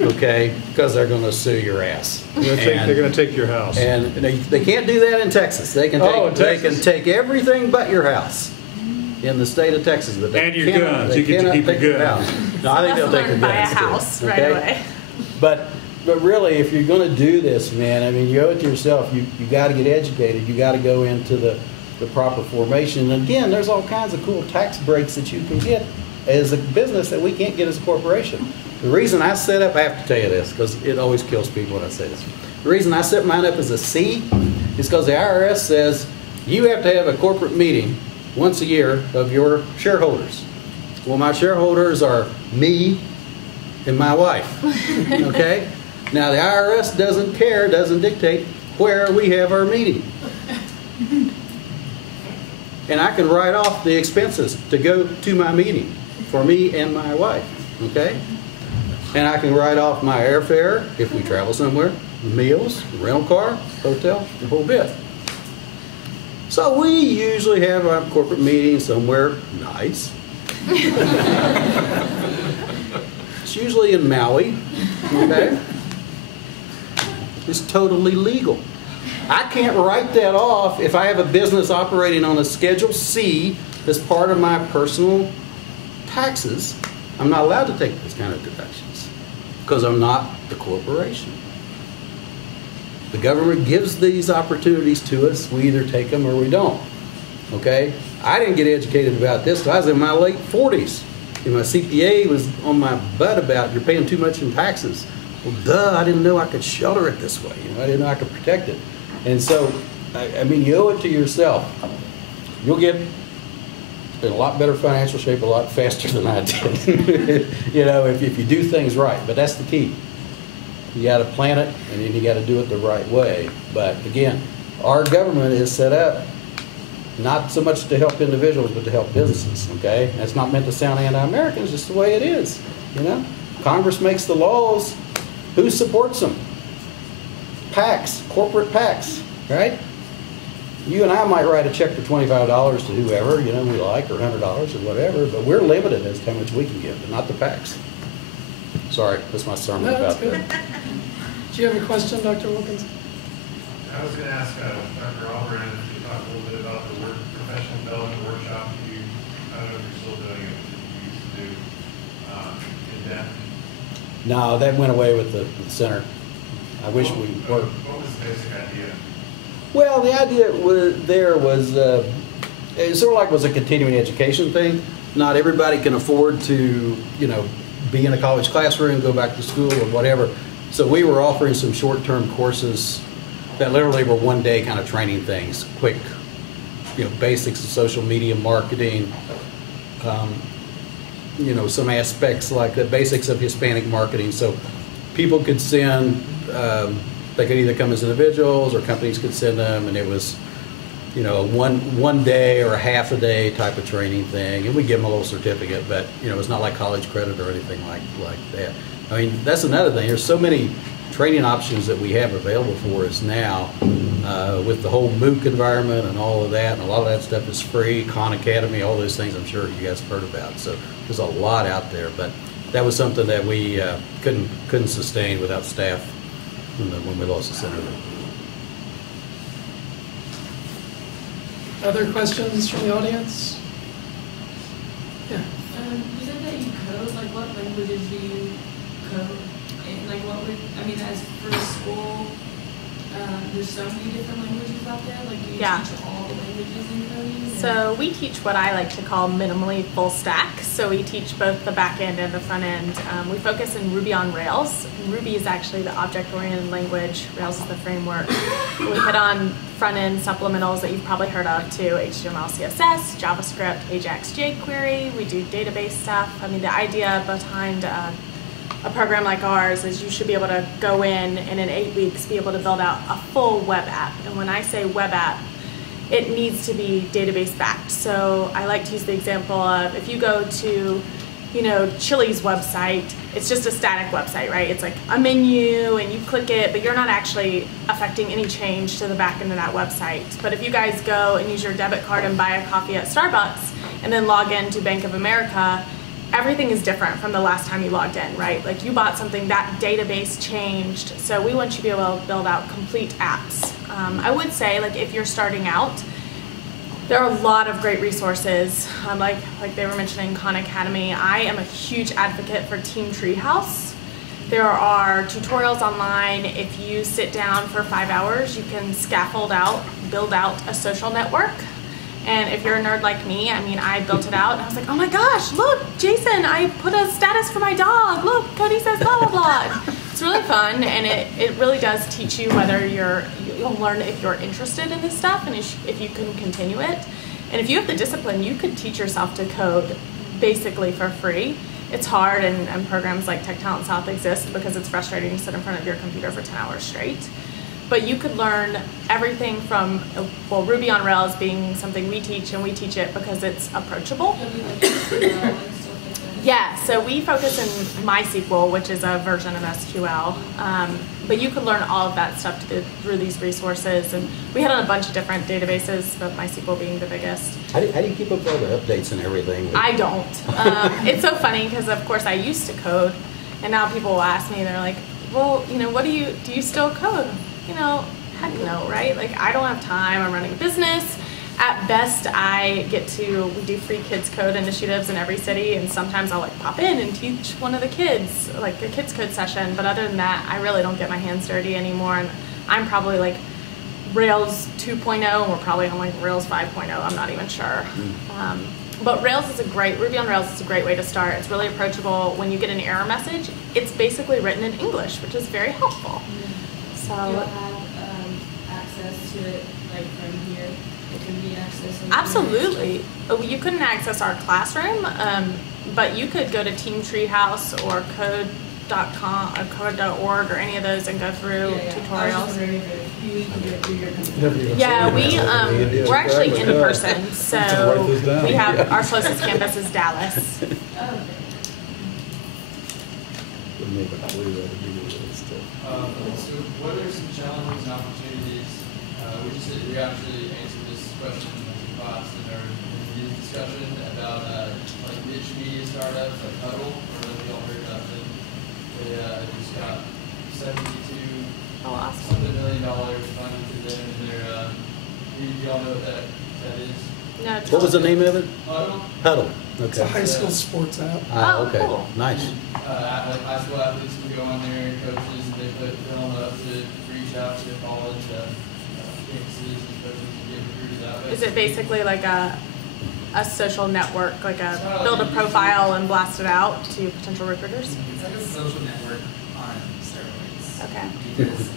okay? Because they're going to sue your ass. They're going to take your house. And they can't do that in Texas. They can take everything but your house in the state of Texas. But and your guns. You get to keep your guns. No, I think they'll take your guns. Buy a house too, right okay? away. But But really, if you're going to do this, man, I mean, you owe it to yourself. You got to get educated. You got to go into the proper formation. And again, there's all kinds of cool tax breaks that you can get as a business that we can't get as a corporation. The reason I set up, I have to tell you this because it always kills people when I say this. The reason I set mine up as a C is because the IRS says you have to have a corporate meeting once a year of your shareholders. Well, my shareholders are me and my wife, okay? Now, the IRS doesn't care, doesn't dictate where we have our meeting. And I can write off the expenses to go to my meeting for me and my wife, okay? And I can write off my airfare if we travel somewhere, meals, rental car, hotel, the whole bit. So we usually have our corporate meeting somewhere nice. It's usually in Maui, okay? It's totally legal. I can't write that off if I have a business operating on a Schedule C as part of my personal taxes. I'm not allowed to take those kind of deductions because I'm not the corporation. The government gives these opportunities to us. We either take them or we don't, okay? I didn't get educated about this until I was in my late 40s. And my CPA was on my butt about you're paying too much in taxes. Well, duh, I didn't know I could shelter it this way. You know, I didn't know I could protect it. And so, I mean, you owe it to yourself. You'll get in a lot better financial shape a lot faster than I did, you know, if you do things right. But that's the key. You got to plan it, and then you got to do it the right way. But again, our government is set up not so much to help individuals, but to help businesses, okay? That's not meant to sound anti-American, it's just the way it is, you know? Congress makes the laws. Who supports them? PACs, corporate PACs, right? You and I might write a check for $25 to whoever, you know, we like, or $100 or whatever, but we're limited as to how much we can give, but not the PACs. Sorry, that's my sermon No, about that's good. that. Do you have a question, Dr. Wilkins? I was going to ask Dr. Albrand if you talk a little bit about the professional development workshop I don't know if you're still doing it, that you used to do in depth. No, that went away with the center. I wish we were. What was the basic idea? Well, the idea was it sort of like was a continuing education thing. Not everybody can afford to, you know, be in a college classroom, go back to school or whatever. So we were offering some short-term courses that literally were one-day kind of training things, quick, you know, basics of social media marketing, you know, some aspects like the basics of Hispanic marketing. So people could send, they could either come as individuals or companies could send them, and it was, you know, one day or a half a day type of training thing, and we give them a little certificate, but you know, it's not like college credit or anything like that. I mean, that's another thing. There's so many training options that we have available for us now with the whole MOOC environment and all of that, and a lot of that stuff is free. Khan Academy, all those things I'm sure you guys have heard about. So there's a lot out there, but that was something that we couldn't sustain without staff when we lost the center. Other questions from the audience? Yeah. You said that you code. Like, what languages do you code? And like, what would, I mean, as for school, there's so many different languages out there. Like, do you teach all the languages in coding? So we teach what I like to call minimally full stack. So we teach both the back end and the front end. We focus in Ruby on Rails. Ruby is actually the object-oriented language. Rails is the framework. We hit on front-end supplementals that you've probably heard of too: HTML, CSS, JavaScript, Ajax, jQuery. We do database stuff. I mean, the idea behind a program like ours is you should be able to go in and in 8 weeks be able to build out a full web app. And when I say web app, it needs to be database backed. So I like to use the example of if you go to, you know, Chili's website, it's just a static website, right? It's like a menu and you click it, but you're not actually affecting any change to the back end of that website. But if you guys go and use your debit card and buy a coffee at Starbucks and then log in to Bank of America, everything is different from the last time you logged in, right? Like you bought something, that database changed. So we want you to be able to build out complete apps. I would say, like, if you're starting out, there are a lot of great resources. Like they were mentioning Khan Academy. I am a huge advocate for Team Treehouse. There are tutorials online. If you sit down for 5 hours, you can scaffold out, build out a social network. And if you're a nerd like me, I mean, I built it out and I was like, oh my gosh, look, Jason, I put a status for my dog. Look, Cody says blah, blah, blah. It's really fun, and it really does teach you whether you'll learn if you're interested in this stuff and if you can continue it. And if you have the discipline, you could teach yourself to code basically for free. It's hard, and programs like Tech Talent South exist because it's frustrating to sit in front of your computer for 10 hours straight. But you could learn everything from, well, Ruby on Rails being something we teach, and we teach it because it's approachable. Yeah, so we focus in MySQL, which is a version of SQL, but you could learn all of that stuff through these resources, and we had on a bunch of different databases, but MySQL being the biggest. How do you keep up with all the updates and everything? I don't. It's so funny because, of course, I used to code, and now people will ask me, they're like, well, you know, do you still code? You know, heck no, right? Like, I don't have time, I'm running a business. At best, we do free kids code initiatives in every city, and sometimes I'll like pop in and teach one of the kids, like a kids code session, but other than that, I really don't get my hands dirty anymore, and I'm probably like Rails 2.0, and we're probably on like Rails 5.0, I'm not even sure. But Ruby on Rails is a great way to start. It's really approachable. When you get an error message, it's basically written in English, which is very helpful. So you'll have access to it like from here. It can be accessed. Absolutely. You couldn't access our classroom, but you could go to Team Treehouse or code.com or code.org or any of those and go through tutorials. Yeah, we're actually in person, so we have our closest campus is Dallas. So what are some challenges and opportunities? We actually answered this question in the class in our discussion about like niche media startups like Huddle, or we all heard about them. They just got $72 million funded to them, and they're do y'all know what that is? No. What was the name of it? Huddle. Huddle. Okay. It's a high school sports app. Okay. Cool. Nice. Like high school athletes can go on there, and coaches, and they put them up to reach out to college campuses and coaches and get recruited that way. Is it basically like a social network, like build a profile and blast it out to potential recruiters? It's like a social network on steroids. Okay. Because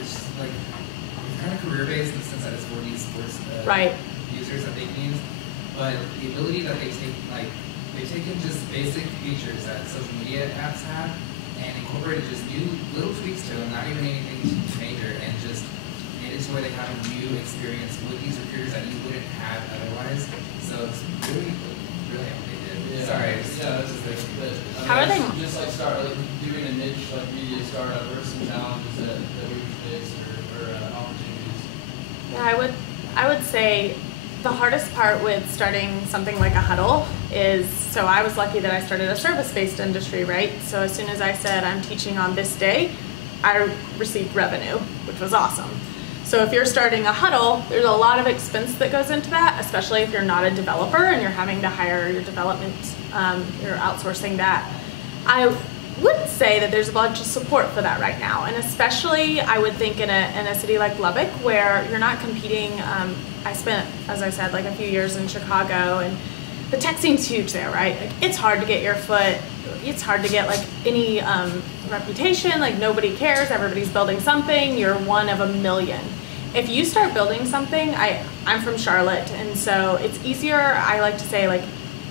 it's like it's kind of career based in the sense that it's for these sports Right. users that they can use, but the ability that they've taken just basic features that social media apps have and incorporated just new little tweaks to them, not even anything major, and just made it to where they have a new experience with these recruiters that you wouldn't have otherwise. So it's really brilliant what they did. Yeah. Sorry. Yeah, that's the thing. How are they? Just like doing a niche like media startup, or some challenges that we would face or opportunities. Yeah, I would say the hardest part with starting something like a Huddle is, so I was lucky that I started a service-based industry, right? So as soon as I said I'm teaching on this day, I received revenue, which was awesome. So if you're starting a Huddle, there's a lot of expense that goes into that, especially if you're not a developer and you're having to hire your development, you're outsourcing that. I wouldn't say that there's a bunch of support for that right now, and especially I would think in a city like Lubbock where you're not competing. I spent, as I said, like a few years in Chicago, and the tech scene's huge there, right? Like, it's hard to get your foot, it's hard to get like any reputation, like nobody cares, everybody's building something, you're one of a million. If you start building something, I'm from Charlotte, and so it's easier, I like to say, like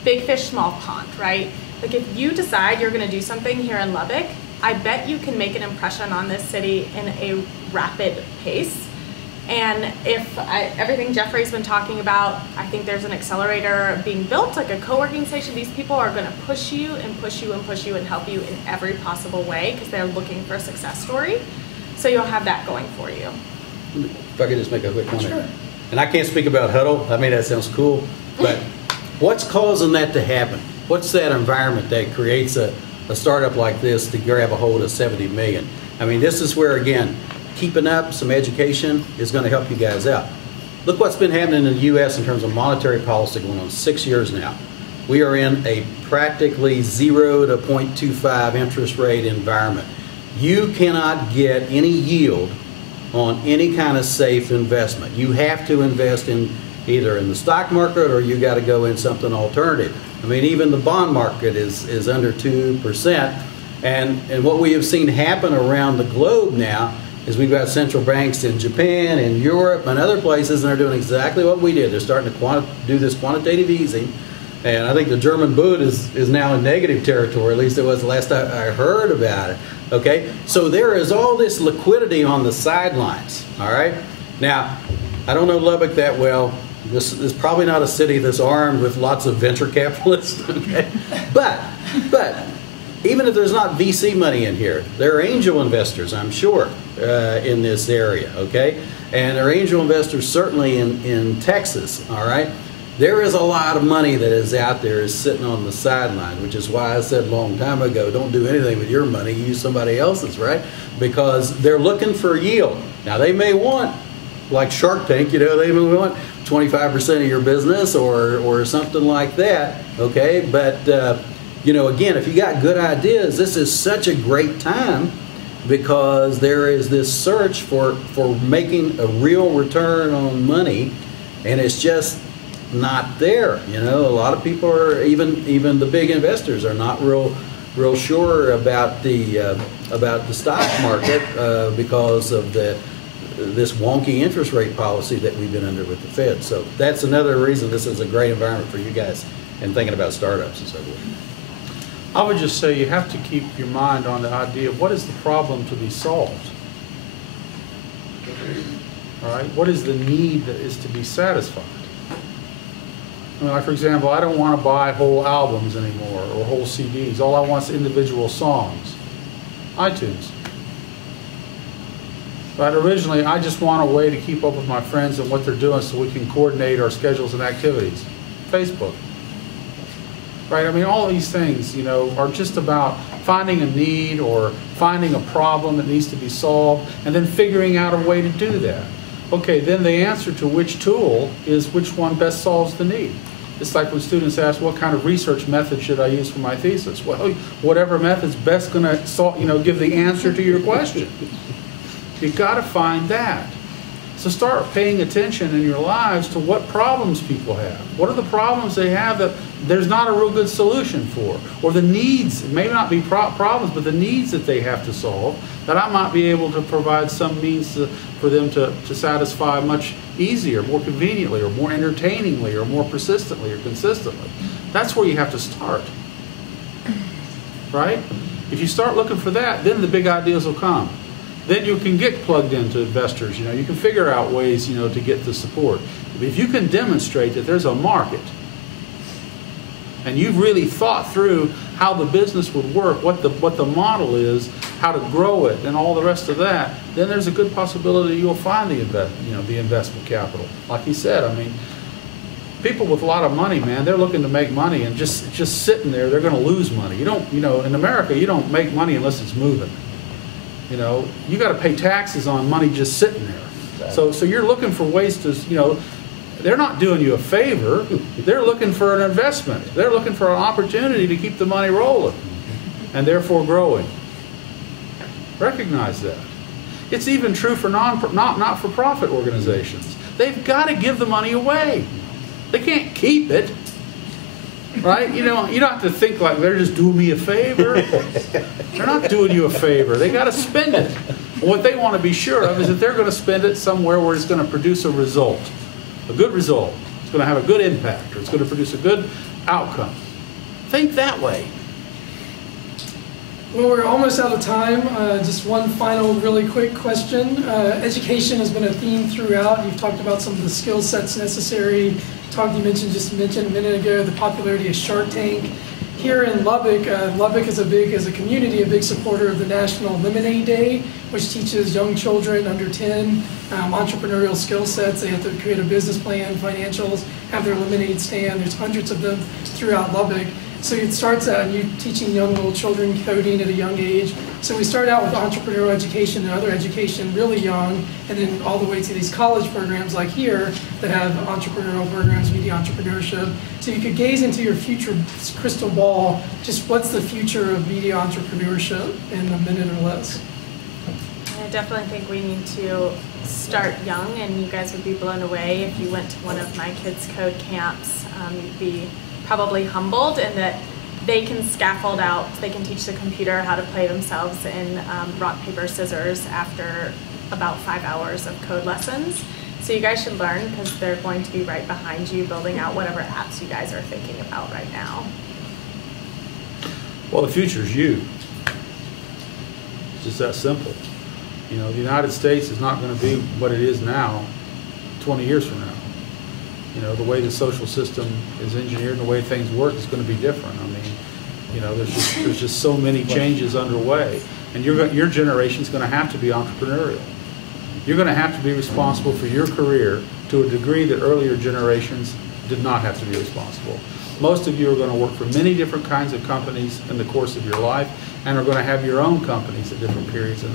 big fish, small pond, right? Like if you decide you're gonna do something here in Lubbock, I bet you can make an impression on this city in a rapid pace. And if everything Jeffrey's been talking about, I think there's an accelerator being built, like a co-working station. These people are gonna push you and push you and push you and help you in every possible way because they're looking for a success story. So you'll have that going for you. If I could just make a quick comment. Sure. And I can't speak about Huddle. I mean, that sounds cool. But what's causing that to happen? What's that environment that creates a startup like this to grab a hold of 70 million? I mean, this is where, again, keeping up some education is going to help you guys out. Look what's been happening in the U.S. in terms of monetary policy going on 6 years now. We are in a practically 0 to 0.25 interest rate environment. You cannot get any yield on any kind of safe investment. You have to invest in either in the stock market or you got to go in something alternative. I mean, even the bond market is under 2%. And what we have seen happen around the globe now is we've got central banks in Japan and Europe and other places, and they're doing exactly what we did. They're starting to do this quantitative easing. And I think the German Bund is now in negative territory, at least it was the last I heard about it. Okay, so there is all this liquidity on the sidelines, all right? Now, I don't know Lubbock that well. This is probably not a city that's armed with lots of venture capitalists, okay? But even if there's not VC money in here, there are angel investors, I'm sure, in this area, okay? And there are angel investors certainly in Texas, all right? There is a lot of money that is out there is sitting on the sideline, which is why I said a long time ago, don't do anything with your money, use somebody else's, right? Because they're looking for yield. Now they may want, like Shark Tank, you know, they may want 25% of your business or something like that, okay? But, you know, again, if you got good ideas, this is such a great time because there is this search for making a real return on money, and it's just not there. You know, a lot of people are, even the big investors are not real sure about the stock market because of this wonky interest rate policy that we've been under with the Fed. So that's another reason this is a great environment for you guys and thinking about startups and so forth. I would just say you have to keep your mind on the idea of what is the problem to be solved. All right, what is the need that is to be satisfied? I mean, like for example, I don't want to buy whole albums anymore or whole CDs. All I want is individual songs. iTunes. But originally, I just want a way to keep up with my friends and what they're doing so we can coordinate our schedules and activities. Facebook. Right? I mean, all of these things, you know, are just about finding a need or finding a problem that needs to be solved and then figuring out a way to do that. Okay, then the answer to which tool is which one best solves the need. It's like when students ask, what kind of research method should I use for my thesis? Well, whatever method's best going to solve, you know, give the answer to your question. You've got to find that. So start paying attention in your lives to what problems people have. What are the problems they have that there's not a real good solution for? Or the needs, it may not be problems, but the needs that they have to solve that I might be able to provide some means for them to satisfy much easier, more conveniently, or more entertainingly, or more persistently, or consistently. That's where you have to start. Right? If you start looking for that, then the big ideas will come. Then you can get plugged into investors. You know, you can figure out ways, you know, to get the support. If you can demonstrate that there's a market and you've really thought through how the business would work, what the model is, how to grow it, and all the rest of that, then there's a good possibility you'll find the investment capital. Like he said, I mean, people with a lot of money, man, they're looking to make money, and just sitting there, they're going to lose money. You don't, you know, in America, you don't make money unless it's moving. You know, you got to pay taxes on money just sitting there. Exactly. So you're looking for ways to, you know, they're not doing you a favor. They're looking for an investment. They're looking for an opportunity to keep the money rolling and therefore growing. Recognize that. It's even true for not-for-profit organizations. They've got to give the money away. They can't keep it. Right? You know, you don't have to think like they're just doing me a favor. They're not doing you a favor. They got to spend it. What they want to be sure of is that they're going to spend it somewhere where it's going to produce a result, a good result. It's going to have a good impact, or it's going to produce a good outcome. Think that way. Well, we're almost out of time. Just one final really quick question. Education has been a theme throughout. You've talked about some of the skill sets necessary. You mentioned a minute ago the popularity of Shark Tank. Here in Lubbock, Lubbock is as a community, a big supporter of the National Lemonade Day, which teaches young children under 10 entrepreneurial skill sets. They have to create a business plan, financials, have their lemonade stand. There's hundreds of them throughout Lubbock. So it starts out you teaching young little children coding at a young age. So we start out with entrepreneurial education and other education really young, and then all the way to these college programs like here that have entrepreneurial programs, media entrepreneurship. So you could gaze into your future crystal ball, just what's the future of media entrepreneurship in a minute or less. definitely think we need to start young, and you guys would be blown away if you went to one of my kids' code camps. You'd be probably humbled in that they can scaffold out, they can teach the computer how to play themselves in rock, paper, scissors after about 5 hours of code lessons. So you guys should learn, because they're going to be right behind you building out whatever apps you guys are thinking about right now. Well, the future's you. It's just that simple. You know, the United States is not going to be what it is now 20 years from now. You know, the way the social system is engineered and the way things work is going to be different. I mean, you know, there's just so many changes underway. And your generation's going to have to be entrepreneurial. You're going to have to be responsible for your career to a degree that earlier generations did not have to be responsible. Most of you are going to work for many different kinds of companies in the course of your life, and are going to have your own companies at different periods in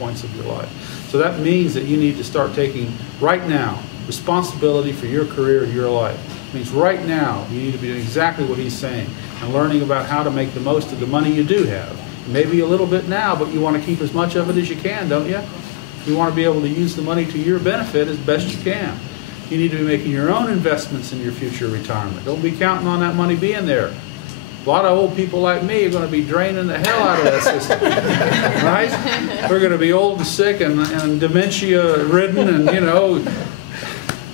points of your life. So that means that you need to start taking, right now, responsibility for your career and your life. It means right now you need to be doing exactly what he's saying and learning about how to make the most of the money you do have. Maybe a little bit now, but you want to keep as much of it as you can, don't you? You want to be able to use the money to your benefit as best you can. You need to be making your own investments in your future retirement. Don't be counting on that money being there. A lot of old people like me are going to be draining the hell out of that system, right? We're going to be old and sick and dementia-ridden, and, you know,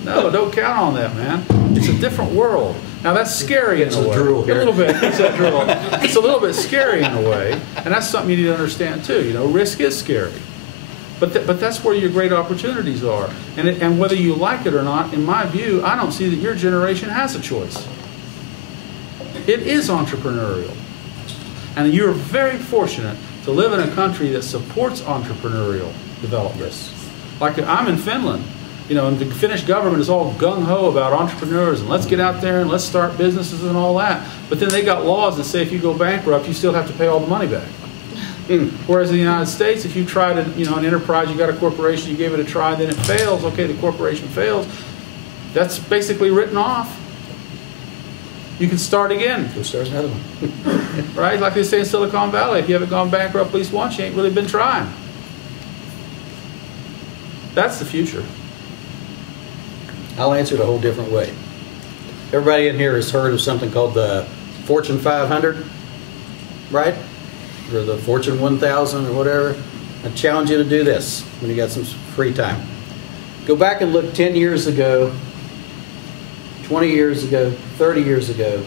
no, don't count on that, man. It's a different world. Now, that's scary in a way. Drool here. A little bit. It's a drool. It's a little bit scary in a way, and that's something you need to understand, too. You know, risk is scary. But that's where your great opportunities are. And whether you like it or not, in my view, I don't see that your generation has a choice. It is entrepreneurial. And you're very fortunate to live in a country that supports entrepreneurial development. Like, I'm in Finland, you know, and the Finnish government is all gung-ho about entrepreneurs and let's get out there and let's start businesses and all that. But then they got laws that say if you go bankrupt, you still have to pay all the money back. Whereas in the United States, if you try to, you know, an enterprise, you got a corporation, you gave it a try, then it fails, okay, the corporation fails, that's basically written off. You can start again. Go start another one. Right? Like they say in Silicon Valley, if you haven't gone bankrupt at least once, you ain't really been trying. That's the future. I'll answer it a whole different way. Everybody in here has heard of something called the Fortune 500, right? Or the Fortune 1000 or whatever. I challenge you to do this when you got some free time. Go back and look 10 years ago, 20 years ago, 30 years ago,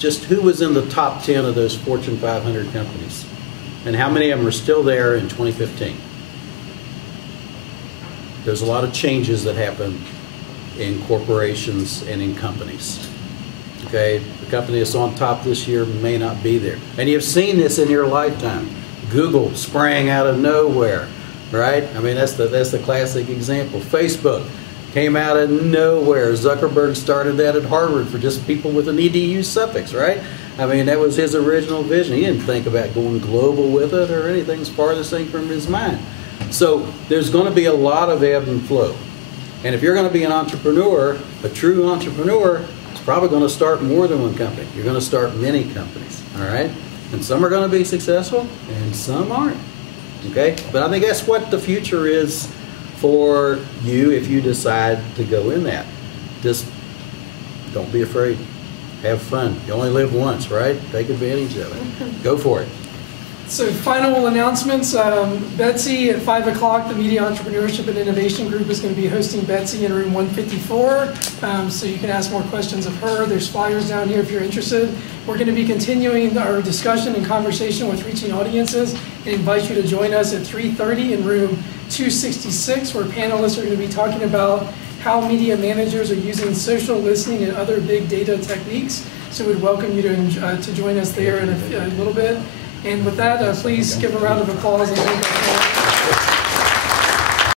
just who was in the top 10 of those Fortune 500 companies, and how many of them are still there in 2015. There's a lot of changes that happen in corporations and in companies. Okay, the company that's on top this year may not be there. And you've seen this in your lifetime. Google sprang out of nowhere, right? I mean, that's the classic example. Facebook came out of nowhere. Zuckerberg started that at Harvard for just people with an edu suffix, right? I mean, that was his original vision. He didn't think about going global with it or anything, as farthest thing from his mind. So there's going to be a lot of ebb and flow. And if you're going to be an entrepreneur, a true entrepreneur, it's probably going to start more than one company. You're going to start many companies, all right? And some are going to be successful and some aren't, okay? But I think that's what the future is for you if you decide to go in that. Just don't be afraid. Have fun. You only live once, right? Take advantage of it. Go for it. So final announcements. Betsy at 5 o'clock, the Media Entrepreneurship and Innovation Group is going to be hosting Betsy in room 154. So you can ask more questions of her. There's flyers down here if you're interested. We're going to be continuing our discussion and conversation with reaching audiences and invite you to join us at 3:30 in room 266, where panelists are going to be talking about how media managers are using social listening and other big data techniques. So we'd welcome you to join us there in a little bit. And with that, please give a round of applause and thank our panelists.